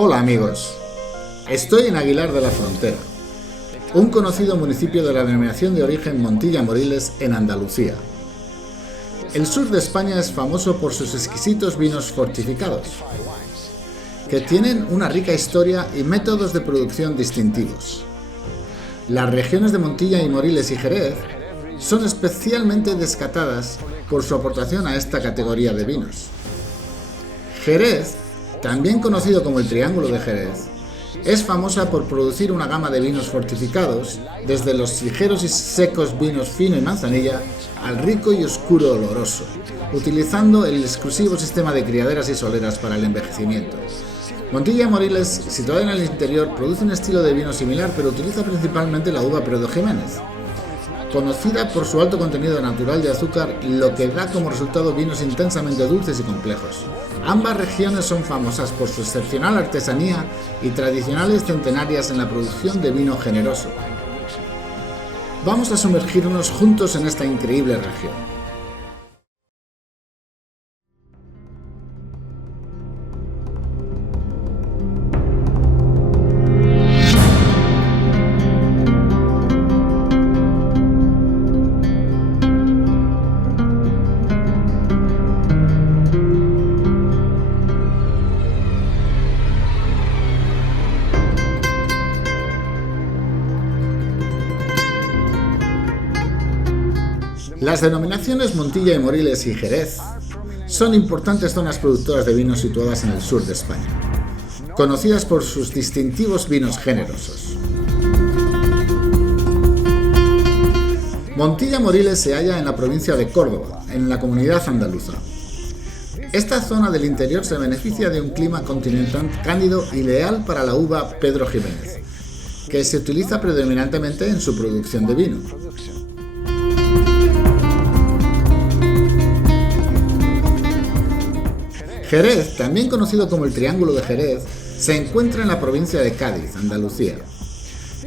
Hola amigos, estoy en Aguilar de la Frontera, un conocido municipio de la denominación de origen Montilla-Moriles en Andalucía. El sur de España es famoso por sus exquisitos vinos fortificados, que tienen una rica historia y métodos de producción distintivos. Las regiones de Montilla y Moriles y Jerez son especialmente destacadas por su aportación a esta categoría de vinos. Jerez, también conocido como el Triángulo de Jerez, es famosa por producir una gama de vinos fortificados, desde los ligeros y secos vinos fino y manzanilla al rico y oscuro oloroso, utilizando el exclusivo sistema de criaderas y soleras para el envejecimiento. Montilla-Moriles, situada en el interior, produce un estilo de vino similar, pero utiliza principalmente la uva Prado Jiménez, conocida por su alto contenido natural de azúcar, lo que da como resultado vinos intensamente dulces y complejos. Ambas regiones son famosas por su excepcional artesanía y tradicionales centenarias en la producción de vino generoso. Vamos a sumergirnos juntos en esta increíble región. Las denominaciones Montilla y Moriles y Jerez son importantes zonas productoras de vinos situadas en el sur de España, conocidas por sus distintivos vinos generosos. Montilla-Moriles se halla en la provincia de Córdoba, en la comunidad andaluza. Esta zona del interior se beneficia de un clima continental cálido ideal para la uva Prado Jiménez, que se utiliza predominantemente en su producción de vino. Jerez, también conocido como el Triángulo de Jerez, se encuentra en la provincia de Cádiz, Andalucía.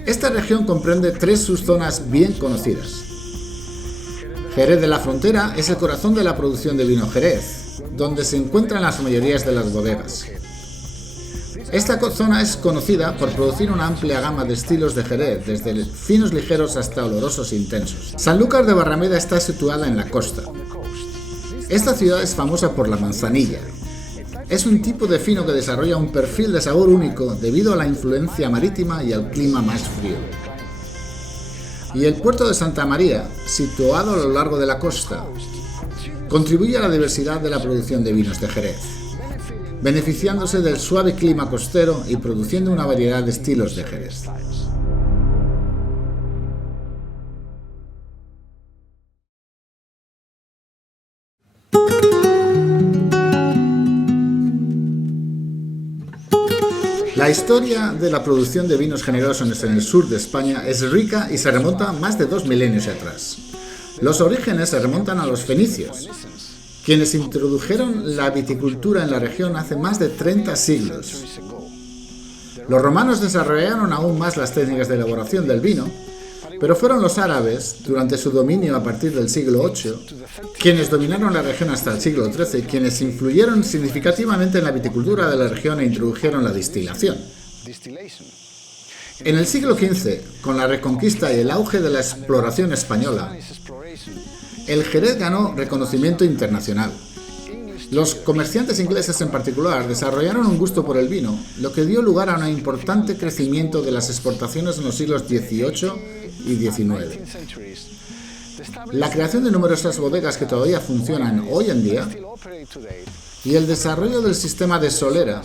Esta región comprende tres subzonas bien conocidas. Jerez de la Frontera es el corazón de la producción de vino Jerez, donde se encuentran las mayorías de las bodegas. Esta zona es conocida por producir una amplia gama de estilos de Jerez, desde finos ligeros hasta olorosos e intensos. Sanlúcar de Barrameda está situada en la costa. Esta ciudad es famosa por la manzanilla. Es un tipo de vino que desarrolla un perfil de sabor único debido a la influencia marítima y al clima más frío. Y el puerto de Santa María, situado a lo largo de la costa, contribuye a la diversidad de la producción de vinos de Jerez, beneficiándose del suave clima costero y produciendo una variedad de estilos de Jerez. La historia de la producción de vinos generosos en el sur de España es rica y se remonta más de 2 milenios atrás. Los orígenes se remontan a los fenicios, quienes introdujeron la viticultura en la región hace más de 30 siglos. Los romanos desarrollaron aún más las técnicas de elaboración del vino, pero fueron los árabes, durante su dominio a partir del siglo VIII, quienes dominaron la región hasta el siglo XIII, quienes influyeron significativamente en la viticultura de la región e introdujeron la destilación. En el siglo XV, con la Reconquista y el auge de la exploración española, el Jerez ganó reconocimiento internacional. Los comerciantes ingleses en particular desarrollaron un gusto por el vino, lo que dio lugar a un importante crecimiento de las exportaciones en los siglos XVIII y XIX. La creación de numerosas bodegas que todavía funcionan hoy en día y el desarrollo del sistema de solera,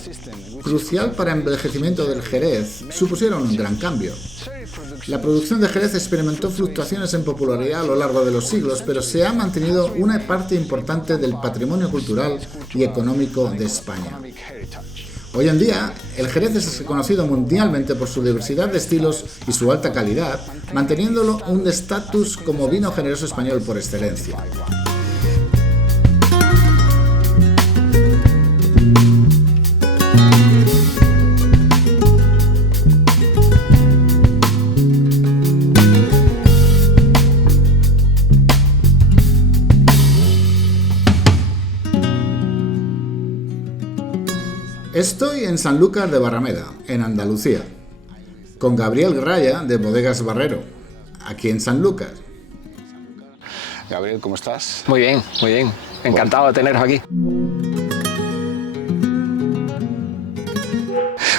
crucial para el envejecimiento del Jerez, supusieron un gran cambio. La producción de Jerez experimentó fluctuaciones en popularidad a lo largo de los siglos, pero se ha mantenido una parte importante del patrimonio cultural y económico de España. Hoy en día, el Jerez es reconocido mundialmente por su diversidad de estilos y su alta calidad, manteniéndolo un estatus como vino generoso español por excelencia. Estoy en Sanlúcar de Barrameda, en Andalucía, con Gabriel Gralla de Bodegas Barrero, aquí en Sanlúcar. Gabriel, ¿cómo estás? Muy bien, muy bien. Encantado de teneros aquí.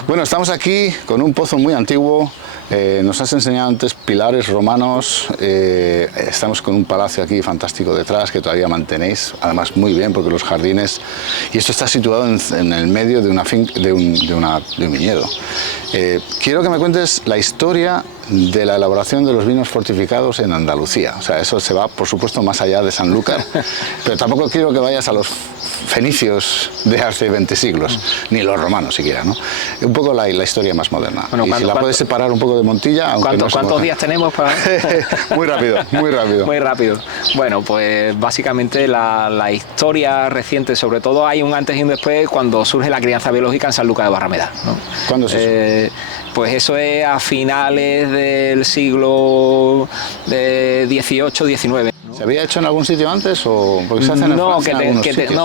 Bueno, estamos aquí con un pozo muy antiguo. Nos has enseñado antes pilares romanos. Estamos con un palacio aquí fantástico detrás que todavía mantenéis, además muy bien porque los jardines. Y esto está situado en el medio de un viñedo. Quiero que me cuentes la historia de la elaboración de los vinos fortificados en Andalucía. O sea, eso se va, por supuesto, más allá de Sanlúcar, pero tampoco quiero que vayas a los fenicios de hace 20 siglos, ni los romanos siquiera, ¿no? Un poco la historia más moderna. Bueno, y si la puedes separar un poco de Montilla... ¿Cuántos días tenemos para...? Muy rápido, muy rápido. Muy rápido. Bueno, pues básicamente la historia reciente, sobre todo hay un antes y un después cuando surge la crianza biológica en Sanlúcar de Barrameda, ¿no? ¿Cuándo es eso? Pues eso es a finales del siglo XVIII-XIX. ¿Se había hecho en algún sitio antes o porque se hacen no,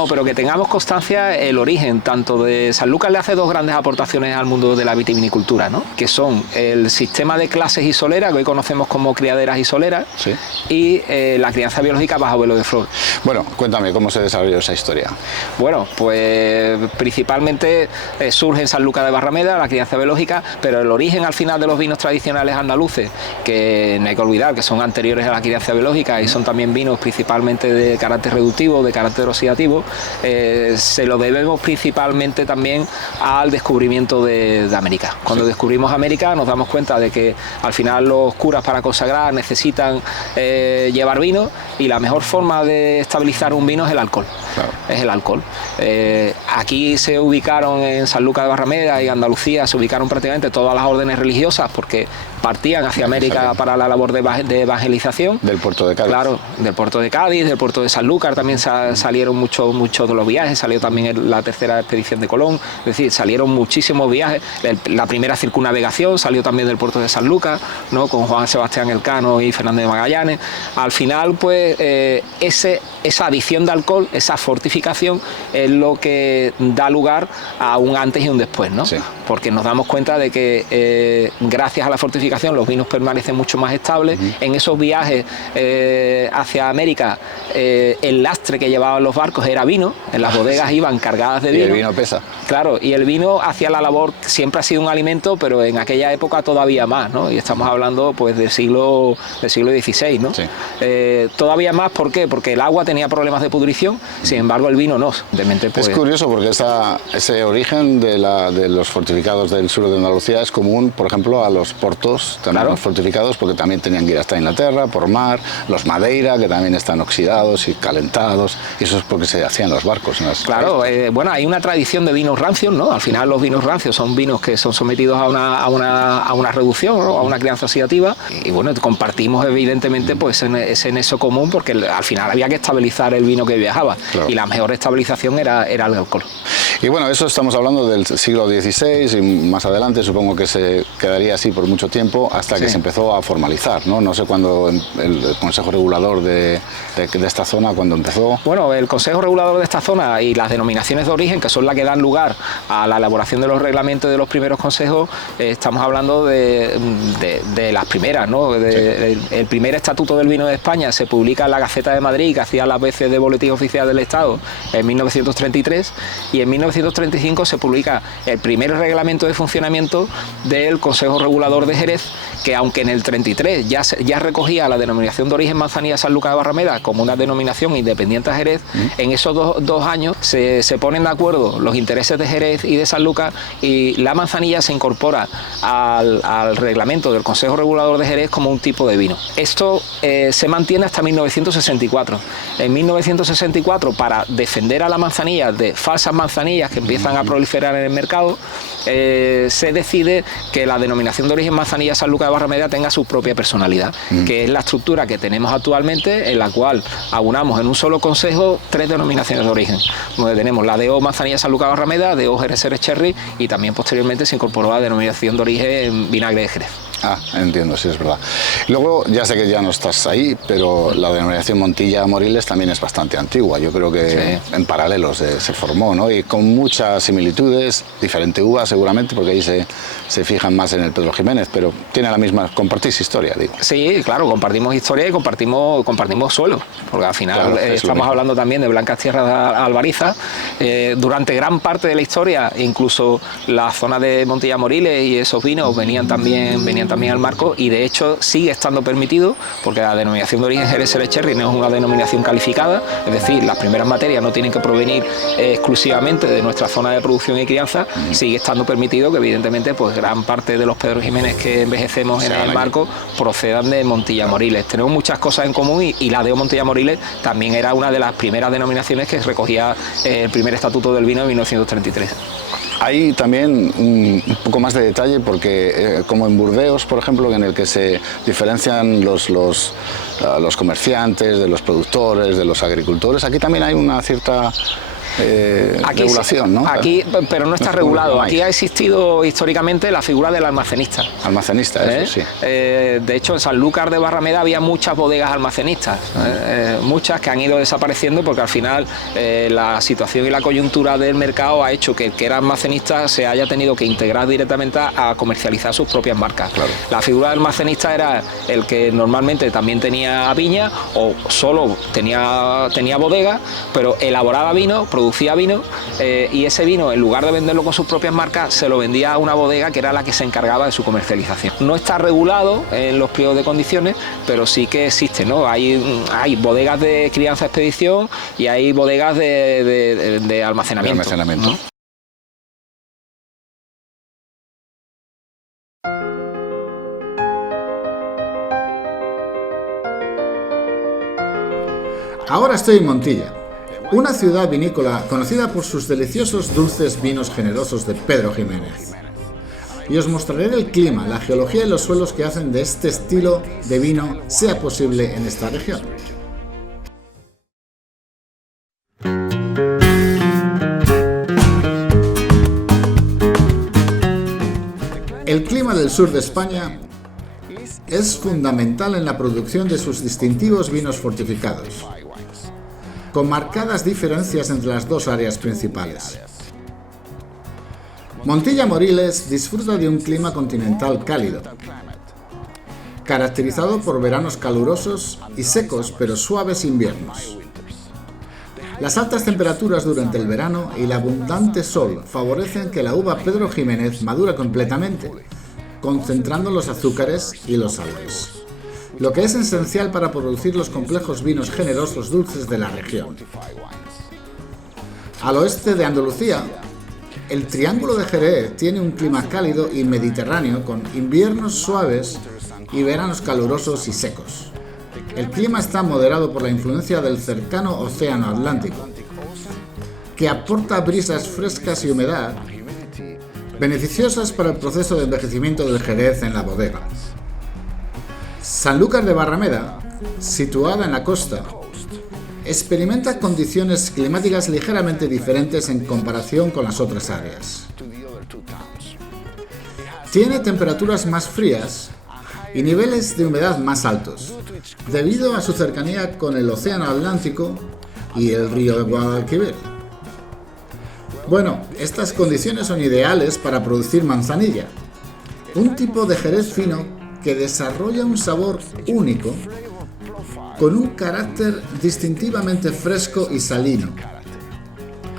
pero que tengamos constancia el origen tanto de Sanlúcar le hace dos grandes aportaciones al mundo de la vitivinicultura, ¿no? Que son el sistema de clases y solera, que hoy conocemos como criaderas y soleras, sí, y la crianza biológica bajo velo de flor. Bueno, cuéntame cómo se desarrolló esa historia. Bueno, pues principalmente surge en Sanlúcar de Barrameda la crianza biológica, pero el origen al final de los vinos tradicionales andaluces, que no hay que olvidar que son anteriores a la crianza biológica y son también vinos principalmente de carácter reductivo, de carácter oxidativo, se lo debemos principalmente también al descubrimiento de América. Cuando descubrimos América nos damos cuenta de que al final los curas para consagrar necesitan llevar vino y la mejor forma de estabilizar un vino es el alcohol. Claro. Es el alcohol. Aquí se ubicaron en Sanlúcar de Barrameda y Andalucía, se ubicaron prácticamente todas las órdenes religiosas porque partían hacia América para la labor de evangelización. Del puerto de Cádiz. Claro, del puerto de Cádiz, del puerto de Sanlúcar también salieron muchos de los viajes, salió también la tercera expedición de Colón, es decir, salieron muchísimos viajes. La primera circunnavegación salió también del puerto de Sanlúcar, ¿no? Con Juan Sebastián Elcano y Fernández de Magallanes. Al final, pues, esa adición de alcohol, esa fortificación, es lo que da lugar a un antes y un después, ¿no? Sí. Porque nos damos cuenta de que gracias a la fortificación los vinos permanecen mucho más estables. En esos viajes hacia América, el lastre que llevaban los barcos era vino, en las bodegas iban cargadas de vino. Y el vino pesa. Claro, y el vino hacía la labor, siempre ha sido un alimento, pero en aquella época todavía más, ¿no? Y estamos hablando pues del siglo XVI, ¿no? Sí. Todavía más, ¿por qué? Porque el agua tenía problemas de pudrición, sin embargo el vino no. Pues, es curioso porque ese origen de los fortificados del sur de Andalucía es común, por ejemplo, a los portos también, claro, fortificados, porque también tenían que ir hasta Inglaterra por mar, los Madeira, Galilea, que también están oxidados y calentados, y eso es porque se hacían los barcos. Claro, bueno, hay una tradición de vinos rancios, ¿no? Al final los vinos rancios son vinos que son sometidos a una reducción, ¿no? A una crianza oxidativa, y bueno, compartimos evidentemente pues ese nexo común, porque al final había que estabilizar el vino que viajaba, claro. Y la mejor estabilización era el alcohol. Y bueno, eso estamos hablando del siglo XVI y más adelante supongo que se quedaría así por mucho tiempo hasta que se empezó a formalizar, ¿no? No sé cuándo el Consejo Regulador de esta zona, cuándo empezó. Bueno, el Consejo Regulador de esta zona y las denominaciones de origen, que son las que dan lugar a la elaboración de los reglamentos de los primeros consejos, estamos hablando de las primeras, ¿no? El primer estatuto del vino de España se publica en la Gaceta de Madrid, que hacía las veces de Boletín Oficial del Estado, en 1933, y en 1935 se publica el primer reglamento de funcionamiento del Consejo Regulador de Jerez, que aunque en el 33 ya recogía la denominación de origen Manzanilla-Sanlúcar de Barrameda como una denominación independiente a Jerez, en esos dos años se ponen de acuerdo los intereses de Jerez y de Sanlúcar, y la manzanilla se incorpora al reglamento del Consejo Regulador de Jerez como un tipo de vino. Esto se mantiene hasta 1964. En 1964, para defender a la manzanilla de falsas manzanillas que empiezan a proliferar en el mercado, se decide que la denominación de origen Manzanilla-Sanlúcar de Barrameda tenga su propia personalidad, que es la estructura que tenemos actualmente, en la cual aunamos en un solo consejo 3 denominaciones de origen, donde tenemos la DO Manzanilla-Sanlúcar de Barrameda, DO Jerez Cherry, y también posteriormente se incorporó la denominación de origen vinagre de Jerez. Ah, entiendo, sí, es verdad. Luego, ya sé que ya no estás ahí, pero la denominación Montilla-Moriles también es bastante antigua. Yo creo que en paralelo se formó, ¿no? Y con muchas similitudes, diferente uva seguramente, porque ahí se fijan más en el Pedro Jiménez, pero tiene la misma, compartís historia, digo. Sí, claro, compartimos historia y compartimos suelo, porque al final claro, estamos hablando también de blancas tierras de Albariza. Durante gran parte de la historia, incluso la zona de Montilla-Moriles y esos vinos venían también al marco, y de hecho sigue estando permitido, porque la denominación de origen Jerez Cherry no es una denominación calificada, es decir, las primeras materias no tienen que provenir exclusivamente de nuestra zona de producción y crianza. Sigue estando permitido que evidentemente pues gran parte de los Pedro Jiménez que envejecemos en el marco procedan de Montilla-Moriles. Tenemos muchas cosas en común, y la de Montilla-Moriles también era una de las primeras denominaciones que recogía el primer estatuto del vino en 1933. Hay también un poco más de detalle porque, como en Burdeos, por ejemplo, en el que se diferencian los comerciantes de los productores, de los agricultores, aquí también hay una cierta regulación, ¿no? Aquí, pero no está regulado. Aquí ha existido históricamente la figura del almacenista. Almacenista, eso sí. De hecho, en Sanlúcar de Barrameda había muchas bodegas almacenistas, muchas que han ido desapareciendo porque al final la situación y la coyuntura del mercado ha hecho que el que era almacenista se haya tenido que integrar directamente a comercializar sus propias marcas. Claro. La figura del almacenista era el que normalmente también tenía viña o solo tenía bodega, pero elaboraba vino, producía vino, y ese vino, en lugar de venderlo con sus propias marcas, se lo vendía a una bodega que era la que se encargaba de su comercialización. No está regulado en los pliegos de condiciones, pero sí que existe, ¿no? Hay bodegas de crianza expedición y hay bodegas de almacenamiento. ¿No? Ahora estoy en Montilla, una ciudad vinícola conocida por sus deliciosos dulces vinos generosos de Pedro Jiménez. Y os mostraré el clima, la geología y los suelos que hacen de este estilo de vino sea posible en esta región. El clima del sur de España es fundamental en la producción de sus distintivos vinos fortificados, con marcadas diferencias entre las dos áreas principales. Montilla-Moriles disfruta de un clima continental cálido, caracterizado por veranos calurosos y secos pero suaves inviernos. Las altas temperaturas durante el verano y el abundante sol favorecen que la uva Pedro Jiménez madura completamente, concentrando los azúcares y los sabores, lo que es esencial para producir los complejos vinos generosos dulces de la región. Al oeste de Andalucía, el Triángulo de Jerez tiene un clima cálido y mediterráneo con inviernos suaves y veranos calurosos y secos. el clima está moderado por la influencia del cercano Océano Atlántico, que aporta brisas frescas y humedad, beneficiosas para el proceso de envejecimiento del Jerez en la bodega. Sanlúcar de Barrameda, situada en la costa, experimenta condiciones climáticas ligeramente diferentes en comparación con las otras áreas. Tiene temperaturas más frías y niveles de humedad más altos, debido a su cercanía con el Océano Atlántico y el río Guadalquivir. Bueno, estas condiciones son ideales para producir manzanilla, un tipo de jerez fino que desarrolla un sabor único con un carácter distintivamente fresco y salino,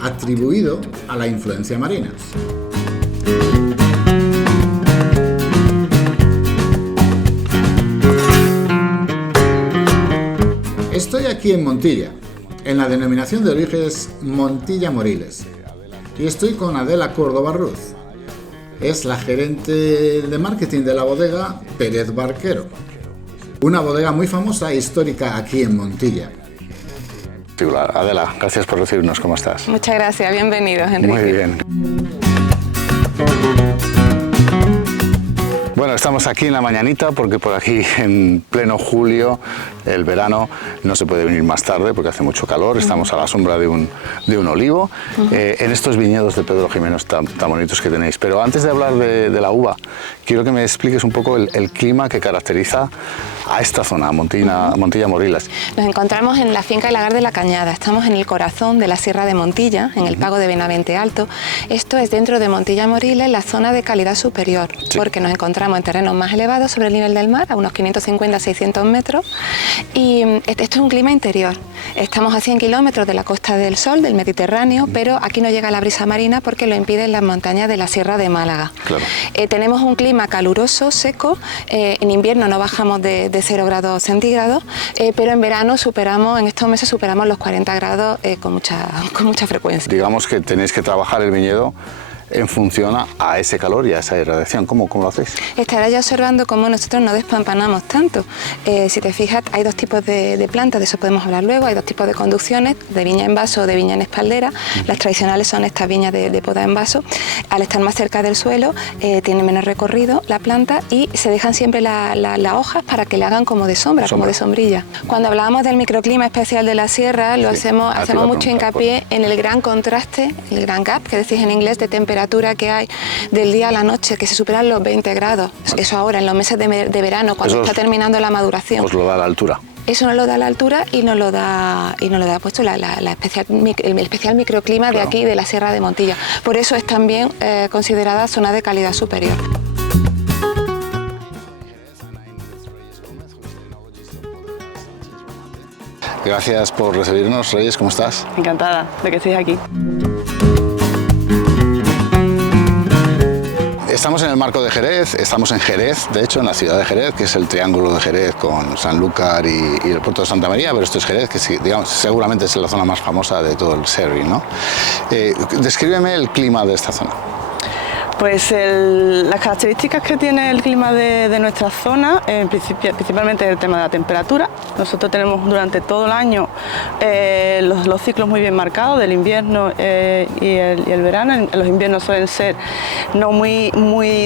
atribuido a la influencia marina. Estoy aquí en Montilla, en la denominación de origen Montilla Moriles, y estoy con Adela Córdoba Ruz. Es la gerente de marketing de la bodega Pérez Barquero, una bodega muy famosa e histórica aquí en Montilla. Adela, gracias por recibirnos. ¿Cómo estás? Muchas gracias, bienvenidos, Enrique. Muy bien. Bueno, estamos aquí en la mañanita porque por aquí en pleno julio, el verano, no se puede venir más tarde porque hace mucho calor. Estamos a la sombra de un olivo, en estos viñedos de Pedro Jiménez tan bonitos que tenéis. Pero antes de hablar de la uva, quiero que me expliques un poco el clima que caracteriza a esta zona, Montilla Moriles. Nos encontramos en la finca El Lagar de la Cañada. Estamos en el corazón de la Sierra de Montilla, en el pago de Benavente Alto. Esto es dentro de Montilla Moriles, la zona de calidad superior, porque nos encontramos en terrenos más elevados sobre el nivel del mar, a unos 550-600 metros, y esto es un clima interior. Estamos a 100 kilómetros de la Costa del Sol, del Mediterráneo, pero aquí no llega la brisa marina porque lo impiden las montañas de la Sierra de Málaga. Claro. Tenemos un clima caluroso, seco. En invierno no bajamos de 0 grados centígrados, pero en verano en estos meses superamos los 40 grados con mucha frecuencia. Digamos que tenéis que trabajar el viñedo en función a ese calor y a esa irradiación. ¿Cómo lo hacéis? Estarás ya observando cómo nosotros no despampanamos tanto. Si te fijas, hay dos tipos de plantas, de eso podemos hablar luego. Hay dos tipos de conducciones, de viña en vaso o de viña en espaldera. Las tradicionales son estas viñas de poda en vaso. Al estar más cerca del suelo, tiene menos recorrido la planta y se dejan siempre las hojas para que le hagan como de sombra, como de sombrilla. Cuando hablábamos del microclima especial de la sierra, hacemos mucho hincapié en el gran contraste, el gran gap, que decís en inglés, de temperatura que hay del día a la noche, que se superan los 20 grados. Eso ahora, en los meses de verano, cuando está terminando la maduración. Os lo da la altura. Eso nos lo da la altura y nos lo da puesto el especial microclima de aquí, de la Sierra de Montilla. Por eso es también considerada zona de calidad superior. Gracias por recibirnos, Reyes. ¿Cómo estás? Encantada de que estéis aquí. Estamos en el marco de Jerez, estamos en Jerez, de hecho, en la ciudad de Jerez, que es el triángulo de Jerez con Sanlúcar y el puerto de Santa María, pero esto es Jerez, que digamos, seguramente es la zona más famosa de todo el Sherry, ¿no? Descríbeme el clima de esta zona. Pues las características que tiene el clima de nuestra zona, principalmente el tema de la temperatura. Nosotros tenemos durante todo el año los ciclos muy bien marcados, del invierno y el verano. Los inviernos suelen ser no muy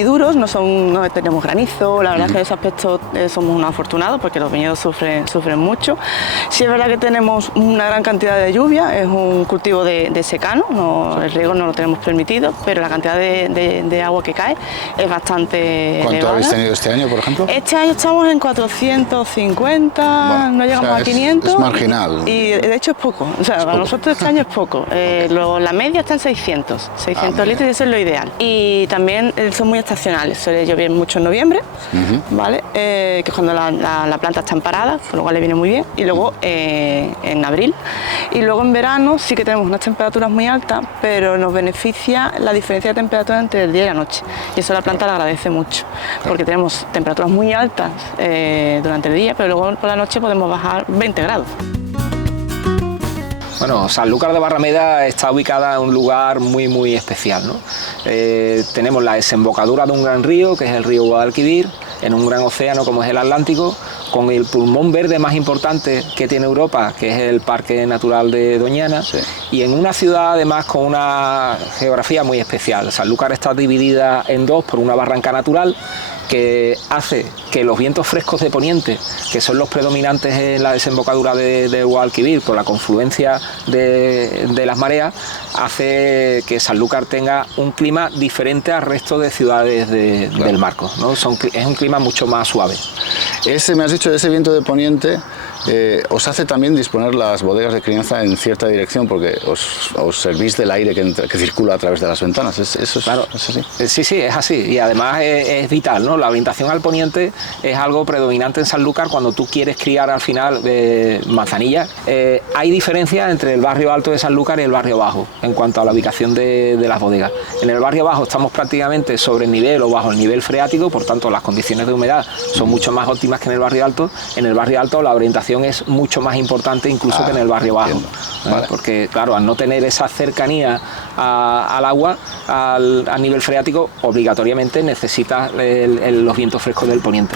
duros, no tenemos granizo. La verdad es que en ese aspecto somos unos afortunados porque los viñedos sufren mucho. Sí es verdad que tenemos una gran cantidad de lluvia, es un cultivo de secano, el riego no lo tenemos permitido, pero la cantidad de agua que cae es bastante ¿Cuánto elevada. habéis tenido este año, por ejemplo? Este año estamos en 450, bueno, no llegamos a 500. Es marginal. Y de hecho es poco, o sea, para nosotros este año es poco. La media está en 600 litros y eso es lo ideal. Y también son muy estacionales, suele llover mucho en noviembre, ¿vale? Que es cuando la planta está en parada, por lo cual le viene muy bien. Y luego en abril. Y luego en verano sí que tenemos unas temperaturas muy altas, pero nos beneficia la diferencia de temperatura entre el día y la noche. Y eso la planta lo agradece mucho, porque tenemos temperaturas muy altas durante el día, pero luego por la noche podemos bajar 20 grados. Bueno, Sanlúcar de Barrameda está ubicada en un lugar muy especial, ¿no? Tenemos la desembocadura de un gran río, que es el río Guadalquivir, en un gran océano como es el Atlántico, con el pulmón verde más importante que tiene Europa, que es el Parque Natural de Doñana, sí. Y en una ciudad además con una geografía muy especial. Sanlúcar está dividida en dos por una barranca natural que hace que los vientos frescos de poniente, que son los predominantes en la desembocadura de Guadalquivir por la confluencia de las mareas, hace que Sanlúcar tenga un clima diferente al resto de ciudades del Marco, ¿no? Es un clima mucho más suave. Me has dicho, ese viento de poniente os hace también disponer las bodegas de crianza en cierta dirección, porque os servís del aire que circula a través de las ventanas. ¿Eso claro, es así? Sí, es así, y además es vital, ¿no? La orientación al poniente es algo predominante en Sanlúcar cuando tú quieres criar al final manzanillas. Hay diferencia entre el barrio alto de Sanlúcar y el barrio bajo en cuanto a la ubicación de las bodegas. En el barrio bajo estamos prácticamente sobre el nivel o bajo el nivel freático, por tanto las condiciones de humedad son mucho más óptimas que en el barrio alto. En el barrio alto la orientación es mucho más importante incluso que en el barrio bajo, vale. Porque claro, al no tener esa cercanía al agua, al nivel freático, obligatoriamente necesitas los vientos frescos del poniente.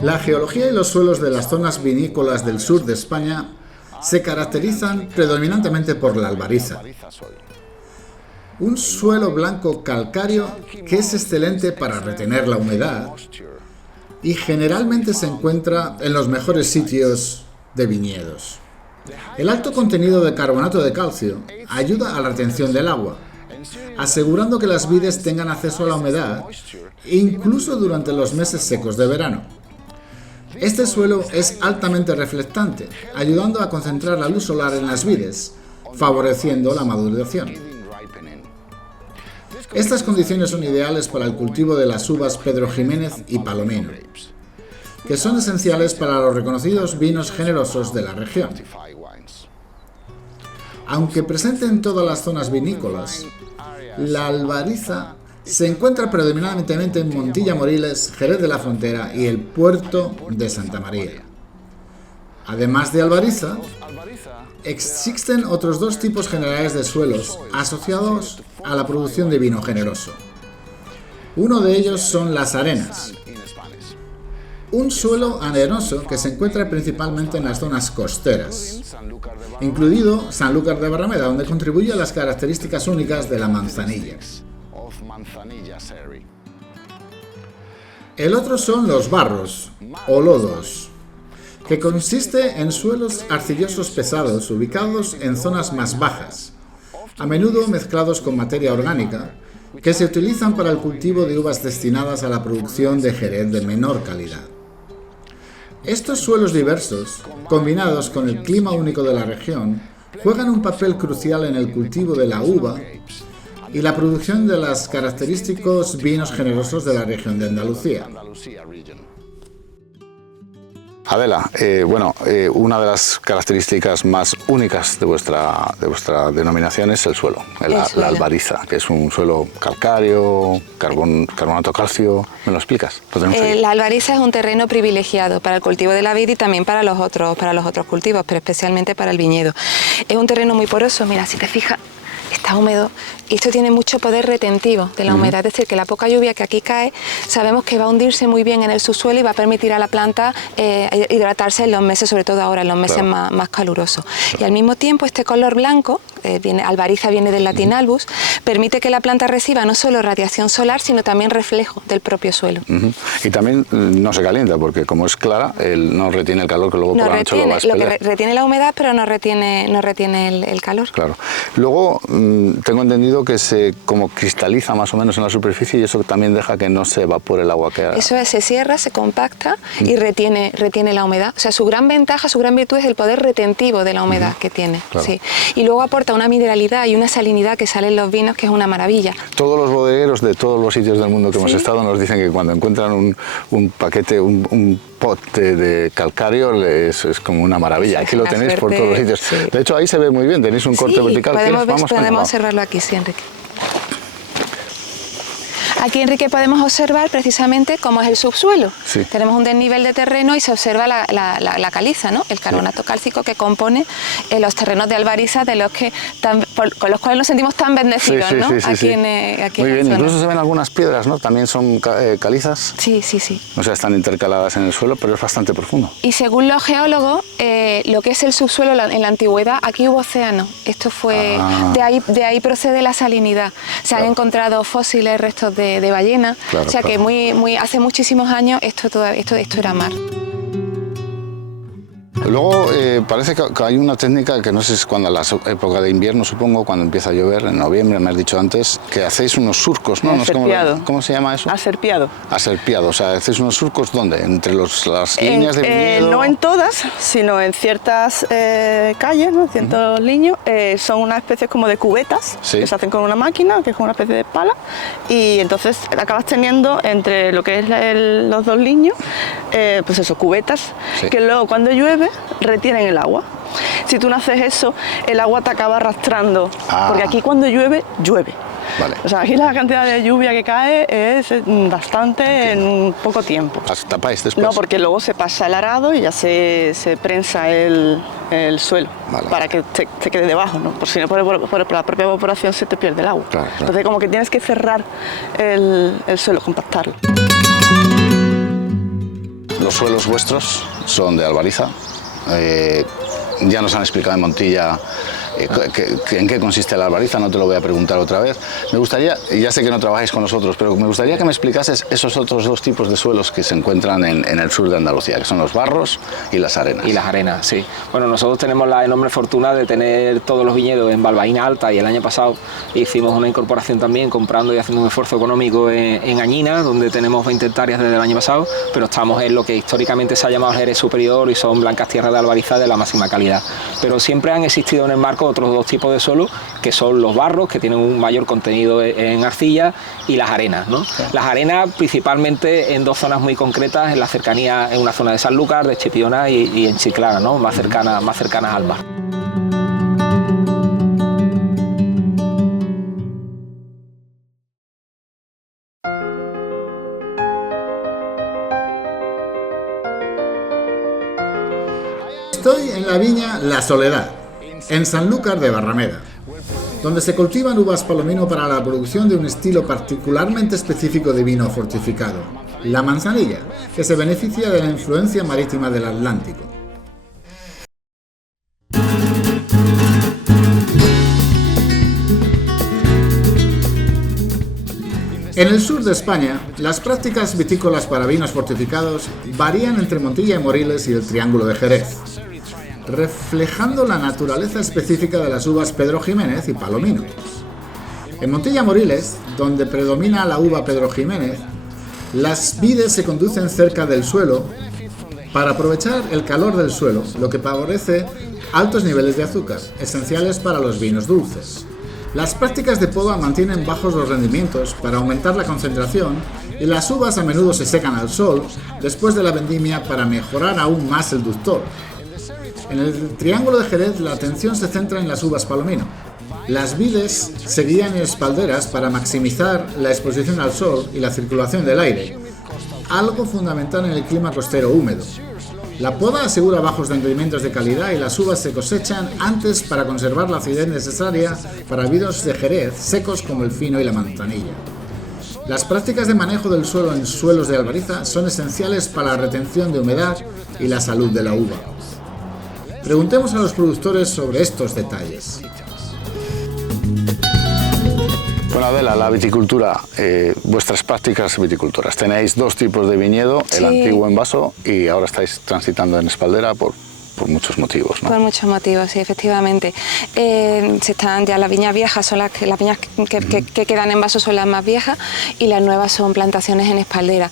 La geología y los suelos de las zonas vinícolas del sur de España se caracterizan predominantemente por la albariza, un suelo blanco calcáreo que es excelente para retener la humedad y generalmente se encuentra en los mejores sitios de viñedos. El alto contenido de carbonato de calcio ayuda a la retención del agua, asegurando que las vides tengan acceso a la humedad incluso durante los meses secos de verano. Este suelo es altamente reflectante, ayudando a concentrar la luz solar en las vides, favoreciendo la maduración. Estas condiciones son ideales para el cultivo de las uvas Pedro Jiménez y Palomino, que son esenciales para los reconocidos vinos generosos de la región. Aunque presente en todas las zonas vinícolas, la albariza se encuentra predominantemente en Montilla Moriles, Jerez de la Frontera y el puerto de Santa María. Además de albariza, existen otros dos tipos generales de suelos asociados a la producción de vino generoso. Uno de ellos son las arenas, un suelo arenoso que se encuentra principalmente en las zonas costeras, incluido Sanlúcar de Barrameda, donde contribuye a las características únicas de la manzanilla. El otro son los barros, o lodos, que consiste en suelos arcillosos pesados ubicados en zonas más bajas, a menudo mezclados con materia orgánica, que se utilizan para el cultivo de uvas destinadas a la producción de Jerez de menor calidad. Estos suelos diversos, combinados con el clima único de la región, juegan un papel crucial en el cultivo de la uva y la producción de los característicos vinos generosos de la región de Andalucía. Adela, una de las características más únicas de vuestra denominación es el suelo, la albariza, que es un suelo calcáreo, carbonato calcio. ¿Me lo explicas? La albariza es un terreno privilegiado para el cultivo de la vid y también para los otros cultivos, pero especialmente para el viñedo. Es un terreno muy poroso, mira, si te fijas, está húmedo y esto tiene mucho poder retentivo de la humedad, es decir, que la poca lluvia que aquí cae sabemos que va a hundirse muy bien en el subsuelo y va a permitir a la planta hidratarse en los meses, sobre todo ahora en los meses más calurosos. Y al mismo tiempo este color blanco, albariza viene del latín albus, permite que la planta reciba no solo radiación solar sino también reflejo del propio suelo. Y también no se calienta porque como es clara no retiene el calor que luego por la noche lo va a expender. Lo que retiene la humedad pero no retiene el calor. Claro. Luego tengo entendido que se como cristaliza más o menos en la superficie y eso también deja que no se evapore el agua que hay. Eso es, se cierra, se compacta y retiene la humedad. O sea, su gran ventaja, su gran virtud es el poder retentivo de la humedad que tiene. Claro. Sí. Y luego aporta una mineralidad y una salinidad que sale en los vinos que es una maravilla. Todos los bodegueros de todos los sitios del mundo que hemos estado nos dicen que cuando encuentran un paquete, un pote de calcario es como una maravilla. Aquí lo tenéis por todos los sitios. Sí. De hecho, ahí se ve muy bien, tenéis un corte vertical. Podemos observarlo aquí, sí, Enrique. Aquí, Enrique, podemos observar precisamente cómo es el subsuelo. Sí. Tenemos un desnivel de terreno y se observa la caliza, ¿no? El carbonato cálcico que compone los terrenos de Albariza, de los que con los cuales nos sentimos tan bendecidos, sí, ¿no? sí, sí, aquí sí. aquí Muy en bien, la zona. incluso se ven algunas piedras, ¿no? También son calizas. Sí, sí, sí. O sea, están intercaladas en el suelo, pero es bastante profundo. Y según los geólogos, lo que es el subsuelo en la antigüedad, aquí hubo océano. Esto fue de ahí procede la salinidad. Se han encontrado fósiles, restos de ballenas, Claro, o sea que hace muchísimos años esto era mar. Luego parece que hay una técnica que no sé si es cuando la época de invierno, supongo, cuando empieza a llover, en noviembre, me has dicho antes, que hacéis unos surcos, ¿no? No sé ¿cómo se llama eso? Aserpiado. Aserpiado, o sea, hacéis unos surcos ¿dónde? Entre las líneas de viñedo. No en todas, sino en ciertas calles, ¿no? Ciertos liños. Son una especie como de cubetas que se hacen con una máquina, que es como una especie de pala, y entonces acabas teniendo entre lo que es los dos liños, pues eso, cubetas, que luego cuando llueve retienen el agua. Si tú no haces eso, el agua te acaba arrastrando, porque aquí cuando llueve, llueve. Vale. O sea, aquí la cantidad de lluvia que cae es bastante en un poco tiempo. ¿Las tapáis después? No, porque luego se pasa el arado y ya se prensa el suelo, para que se quede debajo, ¿no? Por si no, por la propia evaporación se te pierde el agua. Claro. Entonces como que tienes que cerrar el suelo, compactarlo. Los suelos vuestros son de Albariza. Ya nos han explicado en Montilla en qué consiste la albariza, no te lo voy a preguntar otra vez. Me gustaría, ya sé que no trabajáis con nosotros, pero me gustaría que me explicases esos otros dos tipos de suelos que se encuentran en el sur de Andalucía, que son los barros y las arenas. Y las arenas, sí. Bueno, nosotros tenemos la enorme fortuna de tener todos los viñedos en Balbaína Alta, y el año pasado hicimos una incorporación también comprando y haciendo un esfuerzo económico en Añina, donde tenemos 20 hectáreas desde el año pasado, pero estamos en lo que históricamente se ha llamado Jerez Superior y son blancas tierras de albariza de la máxima calidad. Pero siempre han existido en el marco otros dos tipos de suelo, que son los barros, que tienen un mayor contenido en arcilla, y las arenas, ¿no? Sí. Las arenas principalmente en dos zonas muy concretas, en la cercanía, en una zona de Sanlúcar, de Chipiona y en Chiclana, ¿no? Más cercanas al mar. Estoy en la viña La Soledad, en Sanlúcar de Barrameda, donde se cultivan uvas palomino para la producción de un estilo particularmente específico de vino fortificado, la manzanilla, que se beneficia de la influencia marítima del Atlántico. En el sur de España, las prácticas vitícolas para vinos fortificados varían entre Montilla y Moriles y el Triángulo de Jerez, reflejando la naturaleza específica de las uvas Pedro Jiménez y Palomino. En Montilla Moriles, donde predomina la uva Pedro Jiménez, las vides se conducen cerca del suelo para aprovechar el calor del suelo, lo que favorece altos niveles de azúcar, esenciales para los vinos dulces. Las prácticas de poda mantienen bajos los rendimientos para aumentar la concentración, y las uvas a menudo se secan al sol después de la vendimia para mejorar aún más el dulzor. En el Triángulo de Jerez la atención se centra en las uvas palomino. Las vides se guían en espalderas para maximizar la exposición al sol y la circulación del aire, algo fundamental en el clima costero húmedo. La poda asegura bajos rendimientos de calidad y las uvas se cosechan antes para conservar la acidez necesaria para vinos de Jerez secos como el fino y la manzanilla. Las prácticas de manejo del suelo en suelos de albariza son esenciales para la retención de humedad y la salud de la uva. Preguntemos a los productores sobre estos detalles. Bueno, Adela, la viticultura, vuestras prácticas viticultoras. Tenéis dos tipos de viñedo, el antiguo en vaso, y ahora estáis transitando en espaldera por muchos motivos, ¿no? Por muchos motivos, sí, efectivamente. Ya las viñas viejas son las viñas que quedan en vaso son las más viejas, y las nuevas son plantaciones en espaldera.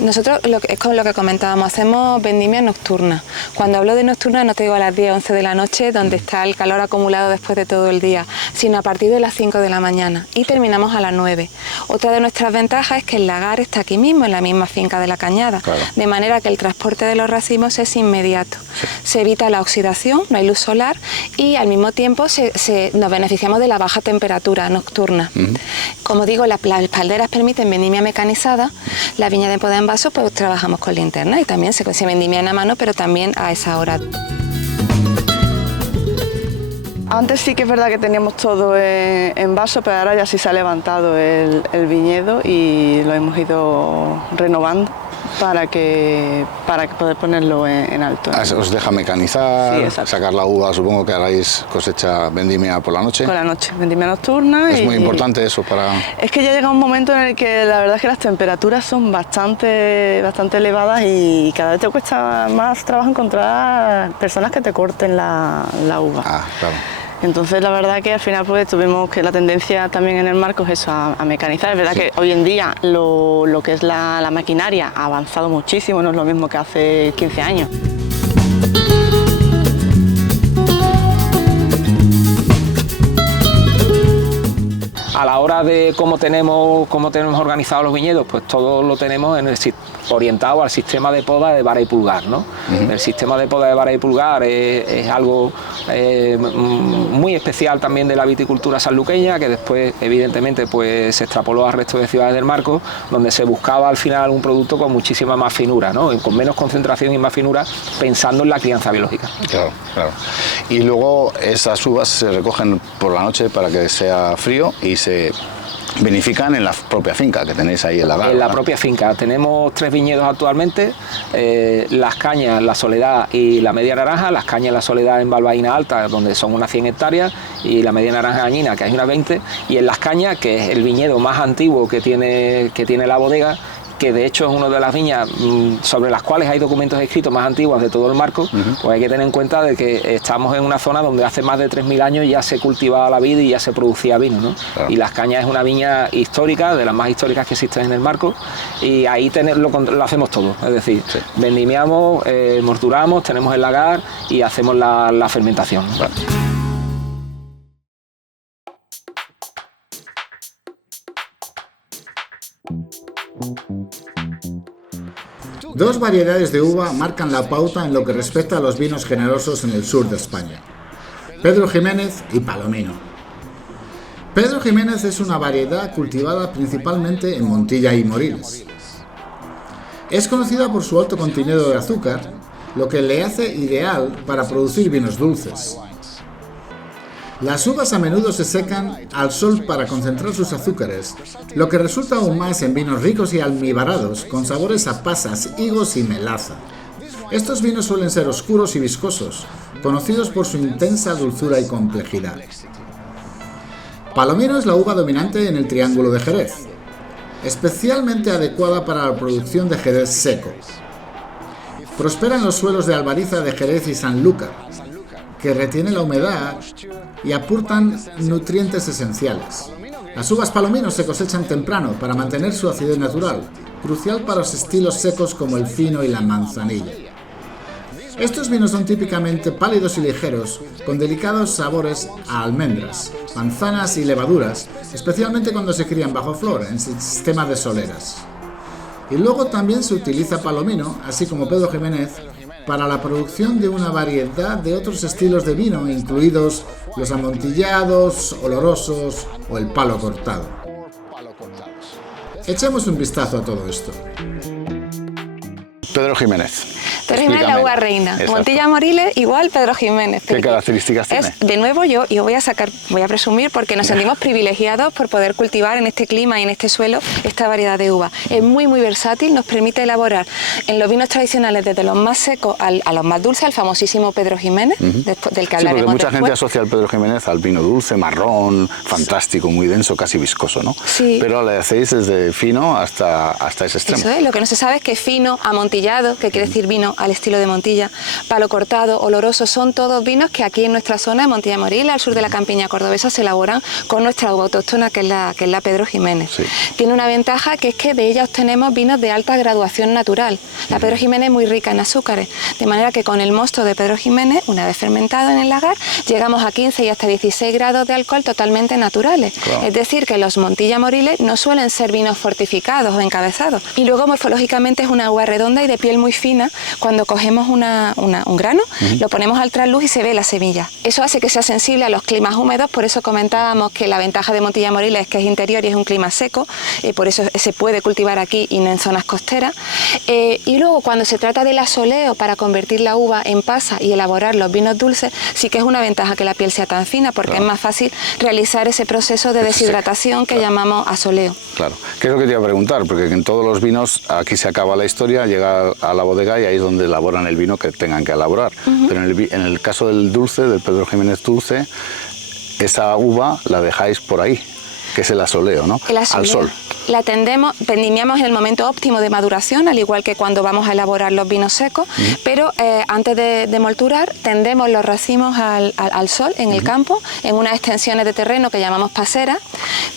Nosotros, es con lo que comentábamos, hacemos vendimia nocturna. Cuando hablo de nocturna no te digo a las 10, 11 de la noche, donde está el calor acumulado después de todo el día, sino a partir de las 5 de la mañana, y terminamos a las 9. Otra de nuestras ventajas es que el lagar está aquí mismo, en la misma finca de la Cañada, claro, de manera que el transporte de los racimos es inmediato. se evita la oxidación, no hay luz solar y al mismo tiempo nos beneficiamos de la baja temperatura nocturna. Como digo, las espalderas permiten vendimia mecanizada, la viña de poda en vaso pues trabajamos con linterna y también se vendimian a mano, pero también a esa hora. Antes sí que es verdad que teníamos todo en vaso, pero ahora ya sí se ha levantado el viñedo y lo hemos ido renovando para poder ponerlo en alto. Os deja mecanizar, sí, sacar la uva, supongo que haráis cosecha vendimia por la noche. Por la noche, vendimia nocturna. Es muy importante eso para... Es que ya llega un momento en el que la verdad es que las temperaturas son bastante elevadas y cada vez te cuesta más trabajo encontrar personas que te corten la uva. Ah, claro. Entonces la verdad que al final pues tuvimos que la tendencia también en el marco es eso, a mecanizar. Es verdad que hoy en día lo que es la maquinaria ha avanzado muchísimo, no es lo mismo que hace 15 años. A la hora de cómo tenemos organizados los viñedos, pues todo lo tenemos orientado al sistema de poda de vara y pulgar, ¿no? El sistema de poda de vara y pulgar es algo muy especial también de la viticultura sanluqueña, que después evidentemente pues se extrapoló al resto de ciudades del Marco, donde se buscaba al final un producto con muchísima más finura, ¿no? Con menos concentración y más finura, pensando en la crianza biológica. Claro, claro. Y luego esas uvas se recogen por la noche para que sea frío y se vinifican en la propia finca que tenéis ahí en la barra. En la propia finca. Tenemos 3 viñedos actualmente, Las Cañas, La Soledad y la Media Naranja. Las Cañas, La Soledad en Balbaína Alta, donde son unas 100 hectáreas, y la Media Naranja Añina, que hay unas 20, y en Las Cañas, que es el viñedo más antiguo que tiene la bodega, que de hecho es una de las viñas sobre las cuales hay documentos escritos más antiguos de todo el Marco, pues hay que tener en cuenta de que estamos en una zona donde hace más de 3.000 años ya se cultivaba la vid y ya se producía vino, ¿no? Claro. Y Las Cañas es una viña histórica, de las más históricas que existen en el Marco, y ahí lo hacemos todo, es decir, vendimiamos, morturamos, tenemos el lagar y hacemos la fermentación. Claro. Dos variedades de uva marcan la pauta en lo que respecta a los vinos generosos en el sur de España: Pedro Ximénez y Palomino. Pedro Ximénez es una variedad cultivada principalmente en Montilla y Moriles. Es conocida por su alto contenido de azúcar, lo que le hace ideal para producir vinos dulces. Las uvas a menudo se secan al sol para concentrar sus azúcares, lo que resulta aún más en vinos ricos y almibarados, con sabores a pasas, higos y melaza. Estos vinos suelen ser oscuros y viscosos, conocidos por su intensa dulzura y complejidad. Palomino es la uva dominante en el Triángulo de Jerez, especialmente adecuada para la producción de Jerez seco. Prospera en los suelos de Albariza de Jerez y Sanlúcar, que retienen la humedad y aportan nutrientes esenciales. Las uvas Palomino se cosechan temprano para mantener su acidez natural, crucial para los estilos secos como el fino y la manzanilla. Estos vinos son típicamente pálidos y ligeros, con delicados sabores a almendras, manzanas y levaduras, especialmente cuando se crían bajo flor en sistema de soleras. Y luego también se utiliza Palomino, así como Pedro Ximénez, para la producción de una variedad de otros estilos de vino, incluidos los amontillados, olorosos o el palo cortado. Echemos un vistazo a todo esto. Pedro Ximénez. Pedro Ximénez es la uva reina. Exacto. Montilla Moriles igual Pedro Ximénez. ¿Qué características tiene? De nuevo yo voy a presumir porque nos sentimos privilegiados por poder cultivar en este clima y en este suelo esta variedad de uva. Es muy versátil, nos permite elaborar en los vinos tradicionales desde los más secos a los más dulces, al famosísimo Pedro Jiménez, del que hablaremos porque mucha después. gente asocia al Pedro Ximénez al vino dulce, marrón, fantástico, muy denso, casi viscoso, ¿no? Sí. Pero le hacéis desde fino hasta ese extremo. Eso es, lo que no se sabe es que fino, amontillado, que quiere decir vino al estilo de Montilla, palo cortado, oloroso, son todos vinos que aquí en nuestra zona de Montilla Moriles, al sur de la campiña cordobesa, se elaboran con nuestra uva autóctona, que es la Pedro Jiménez. Sí. Tiene una ventaja, que es que de ella obtenemos vinos de alta graduación natural. La Pedro Jiménez es muy rica en azúcares, de manera que con el mosto de Pedro Jiménez, una vez fermentado en el lagar, llegamos a 15 y hasta 16 grados de alcohol totalmente naturales. Claro. Es decir, que los Montilla Moriles no suelen ser vinos fortificados o encabezados. Y luego morfológicamente es una uva redonda y de piel muy fina. cuando cogemos un grano, lo ponemos al trasluz y se ve la semilla. Eso hace que sea sensible a los climas húmedos, por eso comentábamos que la ventaja de Montilla Moriles es que es interior y es un clima seco, por eso se puede cultivar aquí y no en zonas costeras. Y luego cuando se trata del asoleo para convertir la uva en pasa y elaborar los vinos dulces, sí que es una ventaja que la piel sea tan fina, porque es más fácil realizar ese proceso de deshidratación que llamamos asoleo. Claro, ¿qué es lo que te iba a preguntar? Porque en todos los vinos aquí se acaba la historia, llega a la bodega y ahí es donde elaboran el vino que tengan que elaborar. Pero en el caso del dulce, del Pedro Ximénez dulce, esa uva la dejáis por ahí, que es el asoleo, ¿no? El asoleo. Al sol. La vendimiamos en el momento óptimo de maduración, al igual que cuando vamos a elaborar los vinos secos, pero antes de molturar tendemos los racimos al sol en el campo, en unas extensiones de terreno que llamamos paseras.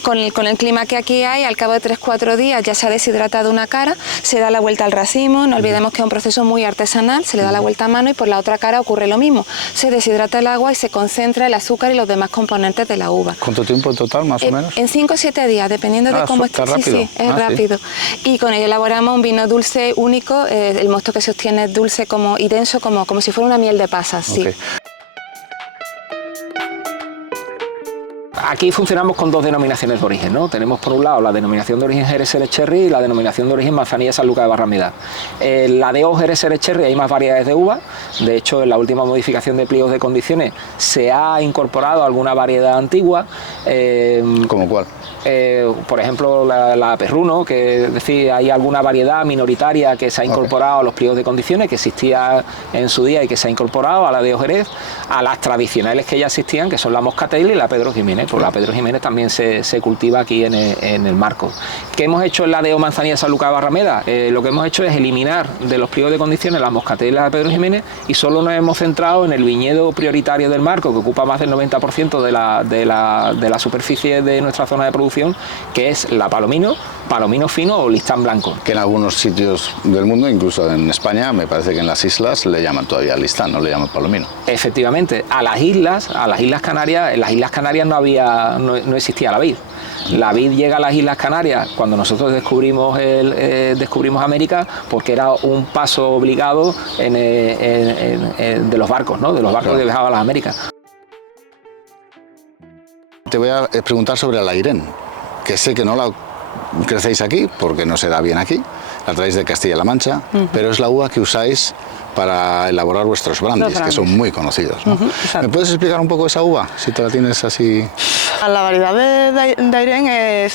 Con el clima que aquí hay, al cabo de 3-4 días ya se ha deshidratado una cara, se da la vuelta al racimo, no olvidemos que es un proceso muy artesanal, se le da la vuelta a mano y por la otra cara ocurre lo mismo, se deshidrata el agua y se concentra el azúcar y los demás componentes de la uva. ¿Cuánto tiempo en total, más o menos? En 5 o 7 días, dependiendo de cómo esté. Sí, es rápido. Sí. Y con ello elaboramos un vino dulce único, el mosto que se obtiene es dulce y denso como si fuera una miel de pasas. Okay. Sí. Aquí funcionamos con dos denominaciones de origen, ¿no? Tenemos por un lado la denominación de origen Jerez Xérez Cherry y la denominación de origen Manzanilla Sanlúcar de Barrameda. La DO Jerez Xérez Cherry hay más variedades de uva, de hecho en la última modificación de pliegos de condiciones se ha incorporado alguna variedad antigua. ¿Cómo cuál? Por ejemplo la Perruno, que es decir, hay alguna variedad minoritaria que se ha incorporado a los pliegos de condiciones que existía en su día y que se ha incorporado a la DO Jerez, a las tradicionales que ya existían, que son la Moscatel y la Pedro Ximénez. Pues la Pedro Ximénez también se cultiva aquí en el marco. ¿Qué hemos hecho en la DO Manzanilla Sanlúcar de Barrameda? Lo que hemos hecho es eliminar de los pliegos de condiciones la Moscatel y la Pedro Ximénez y solo nos hemos centrado en el viñedo prioritario del marco, que ocupa más del 90% de la superficie de nuestra zona de producción, que es la Palomino fino o Listán blanco. Que en algunos sitios del mundo, incluso en España, me parece que en las islas le llaman todavía Listán, no le llaman Palomino. Efectivamente, en las Islas Canarias no existía la vid. La vid llega a las Islas Canarias cuando nosotros descubrimos América, porque era un paso obligado de los barcos, ¿no? De los barcos que viajaban a las Américas. Te voy a preguntar sobre el Airén, que sé que no la crecéis aquí, porque no se da bien aquí, la traéis de Castilla-La Mancha, pero es la uva que usáis para elaborar vuestros brandies, que son muy conocidos, ¿no? ¿Me puedes explicar un poco esa uva, si te la tienes así? La variedad de Airén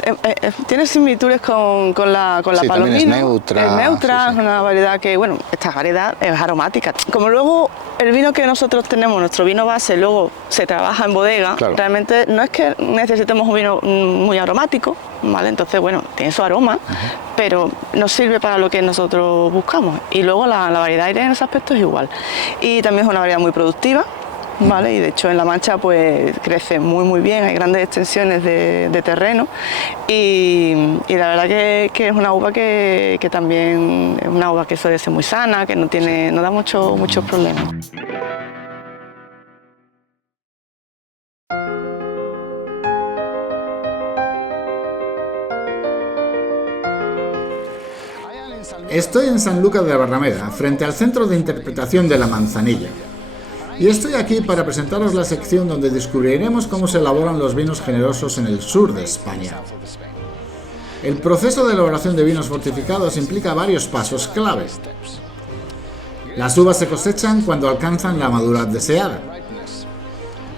tiene similitudes con la Palomino. Es neutra. Es neutra, es una variedad que, bueno, esta variedad es aromática. Como luego el vino que nosotros tenemos, nuestro vino base, luego se trabaja en bodega, realmente no es que necesitemos un vino muy aromático, ¿vale? Entonces, bueno, tiene su aroma, pero nos sirve para lo que nosotros buscamos. Y luego la variedad Airén en ese aspecto es igual. Y también es una variedad muy productiva, ¿vale? Y de hecho en La Mancha pues crece muy bien, hay grandes extensiones de terreno y la verdad que es una uva que también es una uva que suele ser muy sana, que no da muchos problemas. Estoy en Sanlúcar de Barrameda, frente al Centro de Interpretación de la Manzanilla. Y estoy aquí para presentaros la sección donde descubriremos cómo se elaboran los vinos generosos en el sur de España. El proceso de elaboración de vinos fortificados implica varios pasos clave. Las uvas se cosechan cuando alcanzan la madurez deseada.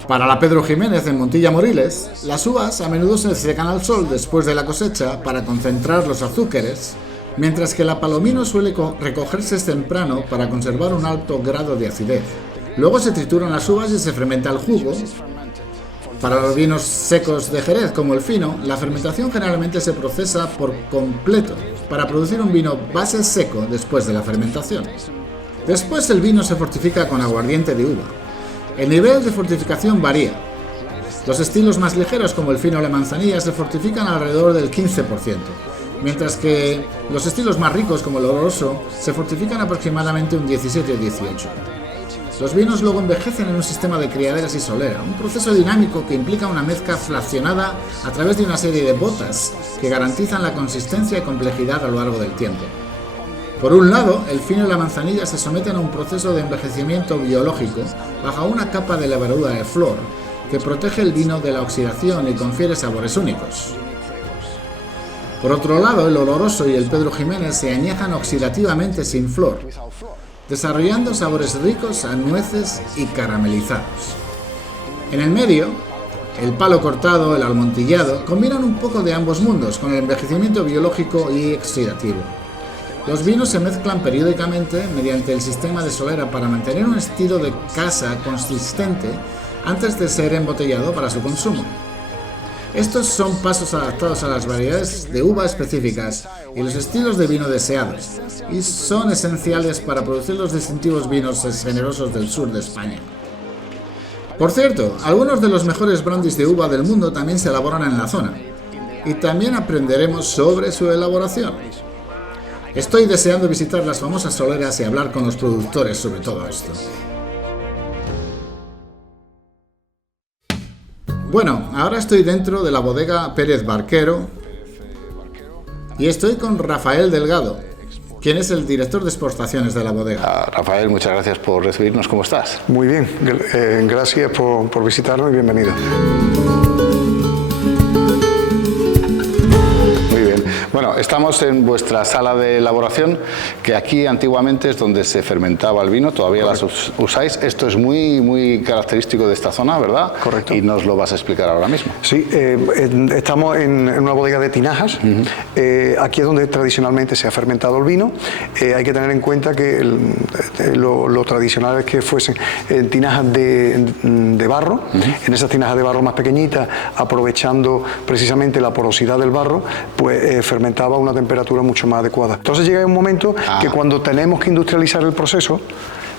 Para la Pedro Ximénez en Montilla Moriles, las uvas a menudo se secan al sol después de la cosecha para concentrar los azúcares, mientras que la Palomino suele recogerse temprano para conservar un alto grado de acidez. Luego se trituran las uvas y se fermenta el jugo. Para los vinos secos de Jerez, como el fino, la fermentación generalmente se procesa por completo para producir un vino base seco después de la fermentación. Después el vino se fortifica con aguardiente de uva. El nivel de fortificación varía. Los estilos más ligeros, como el fino o la manzanilla, se fortifican alrededor del 15%, mientras que los estilos más ricos, como el oloroso, se fortifican aproximadamente un 17 o 18%. Los vinos luego envejecen en un sistema de criaderas y solera, un proceso dinámico que implica una mezcla fraccionada a través de una serie de botas que garantizan la consistencia y complejidad a lo largo del tiempo. Por un lado, el fino y la manzanilla se someten a un proceso de envejecimiento biológico bajo una capa de levadura de flor que protege el vino de la oxidación y confiere sabores únicos. Por otro lado, el oloroso y el Pedro Ximénez se añejan oxidativamente sin flor, desarrollando sabores ricos a nueces y caramelizados. En el medio, el palo cortado, el almontillado, combinan un poco de ambos mundos con el envejecimiento biológico y oxidativo. Los vinos se mezclan periódicamente mediante el sistema de solera para mantener un estilo de casa consistente antes de ser embotellado para su consumo. Estos son pasos adaptados a las variedades de uva específicas y los estilos de vino deseados, y son esenciales para producir los distintivos vinos generosos del sur de España. Por cierto, algunos de los mejores brandies de uva del mundo también se elaboran en la zona, y también aprenderemos sobre su elaboración. Estoy deseando visitar las famosas soleras y hablar con los productores sobre todo esto. Bueno, ahora estoy dentro de la bodega Pérez Barquero y estoy con Rafael Delgado, quien es el director de exportaciones de la bodega. Rafael, muchas gracias por recibirnos. ¿Cómo estás? Muy bien, gracias por visitarnos y bienvenido. Bueno, estamos en vuestra sala de elaboración, que aquí antiguamente es donde se fermentaba el vino, todavía las usáis. Esto es muy característico de esta zona, ¿verdad? Correcto. Y nos lo vas a explicar ahora mismo. Sí, estamos en una bodega de tinajas. Aquí es donde tradicionalmente se ha fermentado el vino. Hay que tener en cuenta que lo tradicional es que fuesen tinajas de barro. En esas tinajas de barro más pequeñitas, aprovechando precisamente la porosidad del barro, pues fermentaba a una temperatura mucho más adecuada. Entonces llega un momento que cuando tenemos que industrializar el proceso,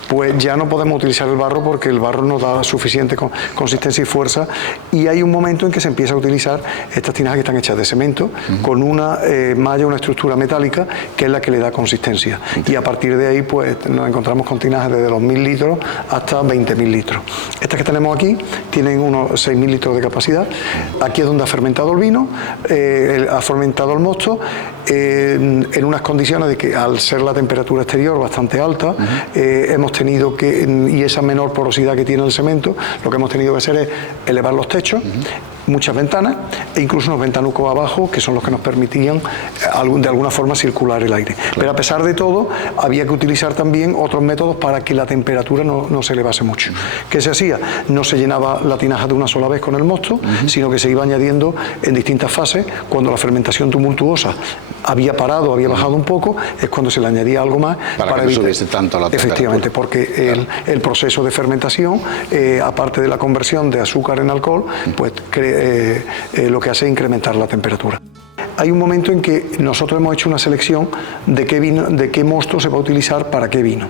pues ya no podemos utilizar el barro porque el barro no da suficiente consistencia y fuerza, y hay un momento en que se empieza a utilizar estas tinajas que están hechas de cemento con una malla, una estructura metálica que es la que le da consistencia, y a partir de ahí pues nos encontramos con tinajas desde los 1000 litros hasta 20.000 litros. Estas que tenemos aquí tienen unos 6.000 litros de capacidad. Aquí es donde ha fermentado el vino, ha fermentado el mosto en unas condiciones de que, al ser la temperatura exterior bastante alta, hemos tenido que, y esa menor porosidad que tiene el cemento, lo que hemos tenido que hacer es elevar los techos, muchas ventanas e incluso unos ventanucos abajo, que son los que nos permitían de alguna forma circular el aire. Claro. Pero a pesar de todo, había que utilizar también otros métodos para que la temperatura no se elevase mucho. ¿Qué se hacía? No se llenaba la tinaja de una sola vez con el mosto, sino que se iba añadiendo en distintas fases. Cuando la fermentación tumultuosa había parado, había bajado un poco, es cuando se le añadía algo más para que no subiese tanto la temperatura. Efectivamente, porque el proceso de fermentación, aparte de la conversión de azúcar en alcohol, pues lo que hace es incrementar la temperatura. Hay un momento en que nosotros hemos hecho una selección de qué vino, de qué mosto se va a utilizar para qué vino.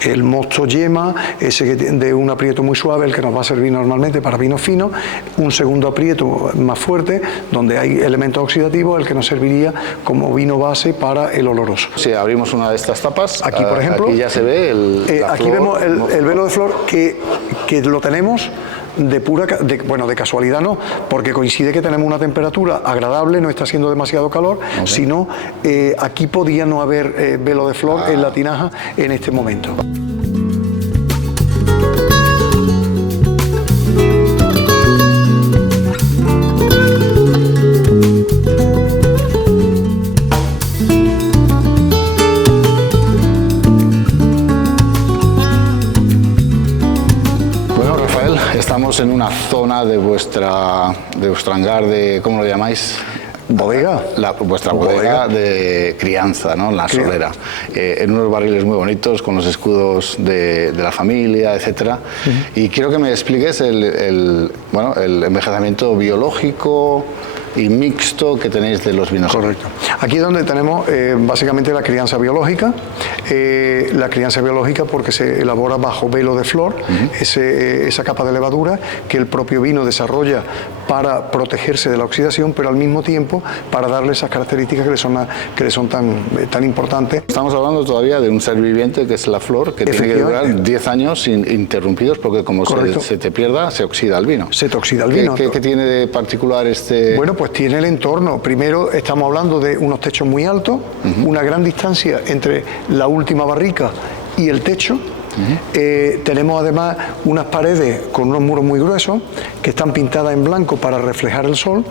El mosto yema, ese de un aprieto muy suave, el que nos va a servir normalmente para vino fino, un segundo aprieto más fuerte, donde hay elementos oxidativos, el que nos serviría como vino base para el oloroso. Si abrimos una de estas tapas, aquí por ejemplo, aquí ya se ve aquí vemos el velo de flor que lo tenemos de casualidad no, porque coincide que tenemos una temperatura agradable, no está haciendo demasiado calor, sino aquí podía no haber velo de flor en la tinaja en este momento. Estamos en una zona de vuestro hangar de, ¿cómo lo llamáis? ¿Bodega? Vuestra bodega de crianza, ¿no? La solera. En unos barriles muy bonitos, con los escudos de la familia, etcétera. Y quiero que me expliques el envejecimiento biológico y mixto que tenéis de los vinos. Correcto. Aquí es donde tenemos básicamente la crianza biológica. La crianza biológica porque se elabora bajo velo de flor, esa capa de levadura que el propio vino desarrolla para protegerse de la oxidación, pero al mismo tiempo para darle esas características que le son tan importantes. Estamos hablando todavía de un ser viviente que es la flor, que tiene que durar 10 años interrumpidos, porque como se te pierda, se oxida el vino. Se te oxida el vino. ¿Qué tiene de particular este...? Bueno, pues tiene el entorno. Primero estamos hablando de unos techos muy altos, una gran distancia entre la última barrica y el techo. Tenemos además unas paredes con unos muros muy gruesos que están pintadas en blanco para reflejar el sol,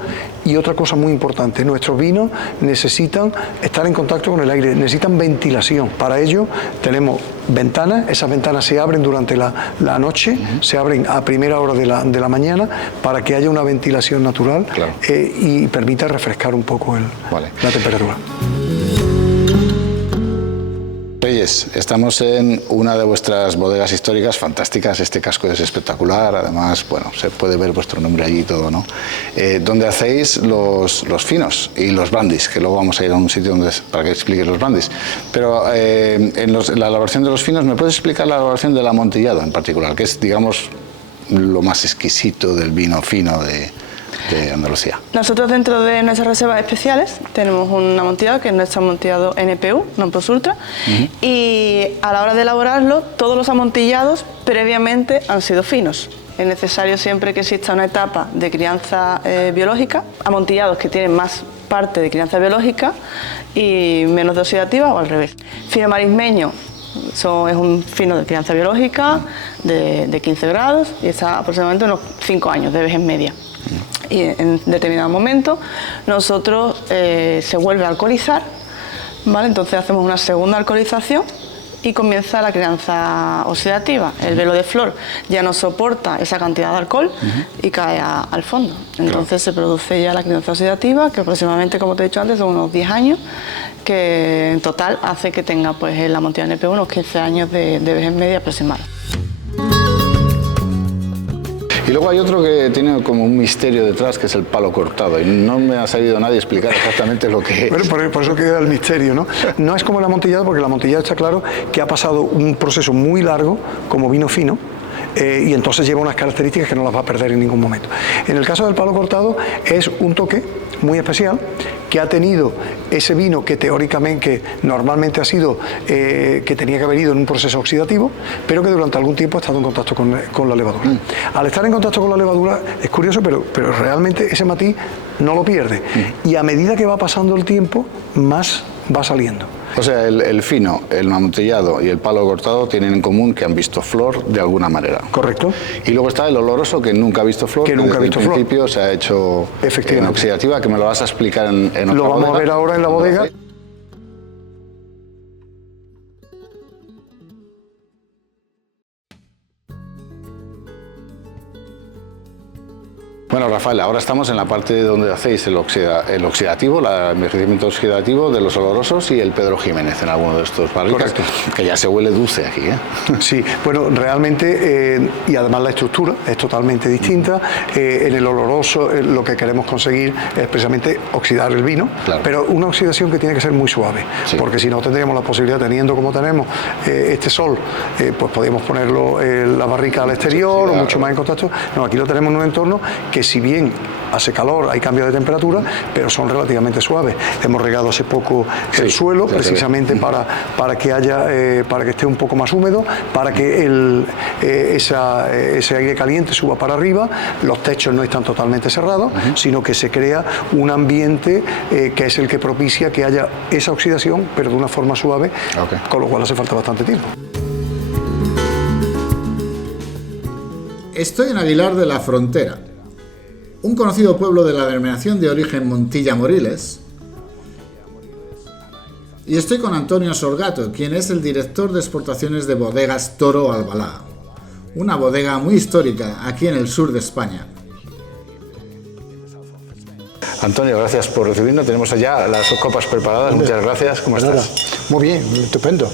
y otra cosa muy importante, nuestros vinos necesitan estar en contacto con el aire, necesitan ventilación. Para ello tenemos ventanas, esas ventanas se abren durante la noche, se abren a primera hora de la mañana para que haya una ventilación natural, claro, y permita refrescar un poco la temperatura. Reyes, estamos en una de vuestras bodegas históricas fantásticas. Este casco es espectacular, además, bueno, se puede ver vuestro nombre allí y todo, ¿no? Donde hacéis los finos y los brandies, que luego vamos a ir a un sitio para que expliques los brandies. Pero la elaboración de los finos, ¿me puedes explicar la elaboración del amontillado en particular, que es, digamos, lo más exquisito del vino fino de Andalucía? Nosotros dentro de nuestras reservas especiales tenemos un amontillado que es nuestro amontillado NPU, Non Plus Ultra, y a la hora de elaborarlo todos los amontillados previamente han sido finos. Es necesario siempre que exista una etapa de crianza biológica, amontillados que tienen más parte de crianza biológica y menos de oxidativa, o al revés. Fino marismeño es un fino de crianza biológica de 15 grados y está aproximadamente unos 5 años de vejez media. Y en determinado momento nosotros se vuelve a alcoholizar, ¿vale? Entonces hacemos una segunda alcoholización y comienza la crianza oxidativa. El velo de flor ya no soporta esa cantidad de alcohol y cae al fondo. Entonces se produce ya la crianza oxidativa, que aproximadamente, como te he dicho antes, son unos 10 años, que en total hace que tenga pues el amontillado NPU unos 15 años de vejez media aproximada. Y luego hay otro que tiene como un misterio detrás, que es el palo cortado, y no me ha sabido nadie explicar exactamente lo que es. Bueno, por eso queda el misterio, ¿no? No es como el amontillado, porque el amontillado está claro que ha pasado un proceso muy largo como vino fino, y entonces lleva unas características que no las va a perder en ningún momento. En el caso del palo cortado es un toque muy especial que ha tenido ese vino que teóricamente, que normalmente ha sido, que tenía que haber ido en un proceso oxidativo, pero que durante algún tiempo ha estado en contacto con la levadura. Al estar en contacto con la levadura es curioso, pero realmente ese matiz no lo pierde. Y a medida que va pasando el tiempo, más va saliendo. O sea, el fino, el amontillado y el palo cortado tienen en común que han visto flor de alguna manera. Correcto. Y luego está el oloroso, que nunca ha visto flor, que nunca ha visto flor. Desde el principio se ha hecho en oxidativa, que me lo vas a explicar en otra bodega. Lo vamos a ver ahora en la bodega. Bueno, Rafael, ahora estamos en la parte donde hacéis el oxidativo, el envejecimiento oxidativo de los olorosos y el Pedro Jiménez en alguno de estos barricas, que ya se huele dulce aquí, ¿eh? Sí, bueno, realmente, y además la estructura es totalmente distinta. En el oloroso lo que queremos conseguir es precisamente oxidar el vino, pero una oxidación que tiene que ser muy suave, porque si no tendríamos la posibilidad, teniendo como tenemos este sol, pues podríamos ponerlo la barrica al exterior o mucho más en contacto. No, aquí lo tenemos en un entorno que si bien hace calor, hay cambios de temperatura, pero son relativamente suaves. Hemos regado hace poco el suelo, precisamente para que esté un poco más húmedo, para que ese aire caliente suba para arriba. Los techos no están totalmente cerrados, sino que se crea un ambiente que es el que propicia que haya esa oxidación, pero de una forma suave, con lo cual hace falta bastante tiempo. Estoy en Aguilar de la Frontera, un conocido pueblo de la denominación de origen Montilla-Moriles, y estoy con Antonio Sorgato, quien es el director de exportaciones de Bodegas Toro Albalá, una bodega muy histórica aquí en el sur de España. Antonio, gracias por recibirnos. Tenemos allá las copas preparadas. Muchas gracias. ¿Cómo estás? Muy bien, estupendo.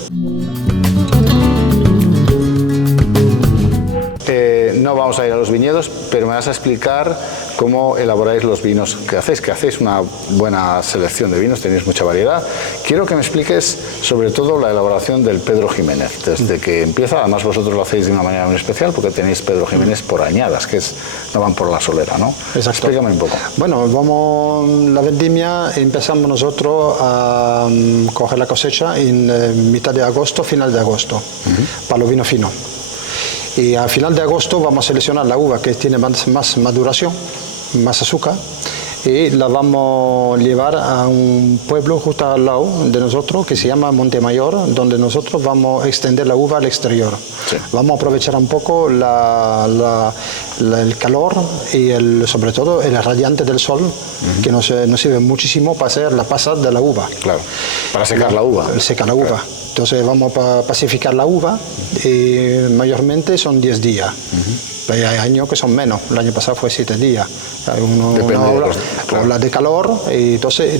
no vamos a ir a los viñedos, pero me vas a explicar cómo elaboráis los vinos que hacéis una buena selección de vinos, tenéis mucha variedad. Quiero que me expliques sobre todo la elaboración del Pedro Ximénez, desde que empieza, además vosotros lo hacéis de una manera muy especial porque tenéis Pedro Ximénez por añadas, no van por la solera, ¿no? Exacto. Explícame un poco. Bueno, la vendimia empezamos nosotros a coger la cosecha en mitad de agosto, final de agosto, para los vinos finos. Y al final de agosto vamos a seleccionar la uva que tiene más maduración, más azúcar, y la vamos a llevar a un pueblo justo al lado de nosotros que se llama Montemayor, donde nosotros vamos a extender la uva al exterior. Sí. Vamos a aprovechar un poco el calor y sobre todo el radiante del sol, que nos sirve muchísimo para hacer la pasada de la uva. Claro, para secar la uva. Secar la uva. Claro. Entonces vamos a pacificar la uva y mayormente son 10 días. Hay años que son menos, el año pasado fue 7 días. Hay una ola de calor y entonces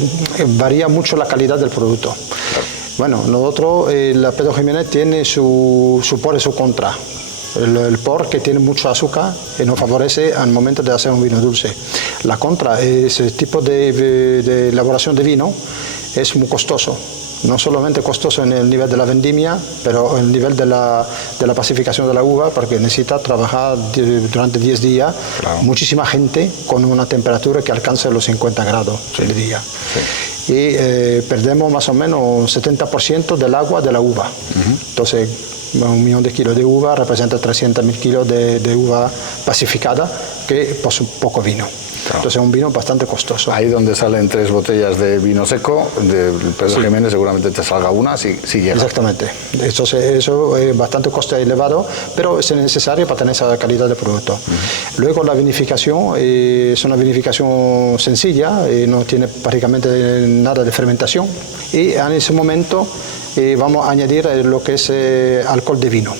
varía mucho la calidad del producto. Claro. Bueno, nosotros, la Pedro Ximénez tiene su por y su contra. El por que tiene mucho azúcar y nos favorece al momento de hacer un vino dulce. La contra, ese tipo de elaboración de vino es muy costoso. No solamente costoso en el nivel de la vendimia, pero en el nivel de la pacificación de la uva, porque necesita trabajar durante 10 días, claro. Muchísima gente con una temperatura que alcanza los 50 grados el día. Sí. Y perdemos más o menos un 70% del agua de la uva. Entonces, 1 millón de kilos de uva representa 300.000 kilos de uva pacificada, que pues poco vino. Claro. Entonces es un vino bastante costoso. Ahí donde salen 3 botellas de vino seco, de Pedro Ximénez, seguramente te salga una si llega. Exactamente. Entonces eso es bastante coste elevado, pero es necesario para tener esa calidad de producto. Luego la vinificación es una vinificación sencilla, no tiene prácticamente nada de fermentación, y en ese momento vamos a añadir lo que es alcohol de vino.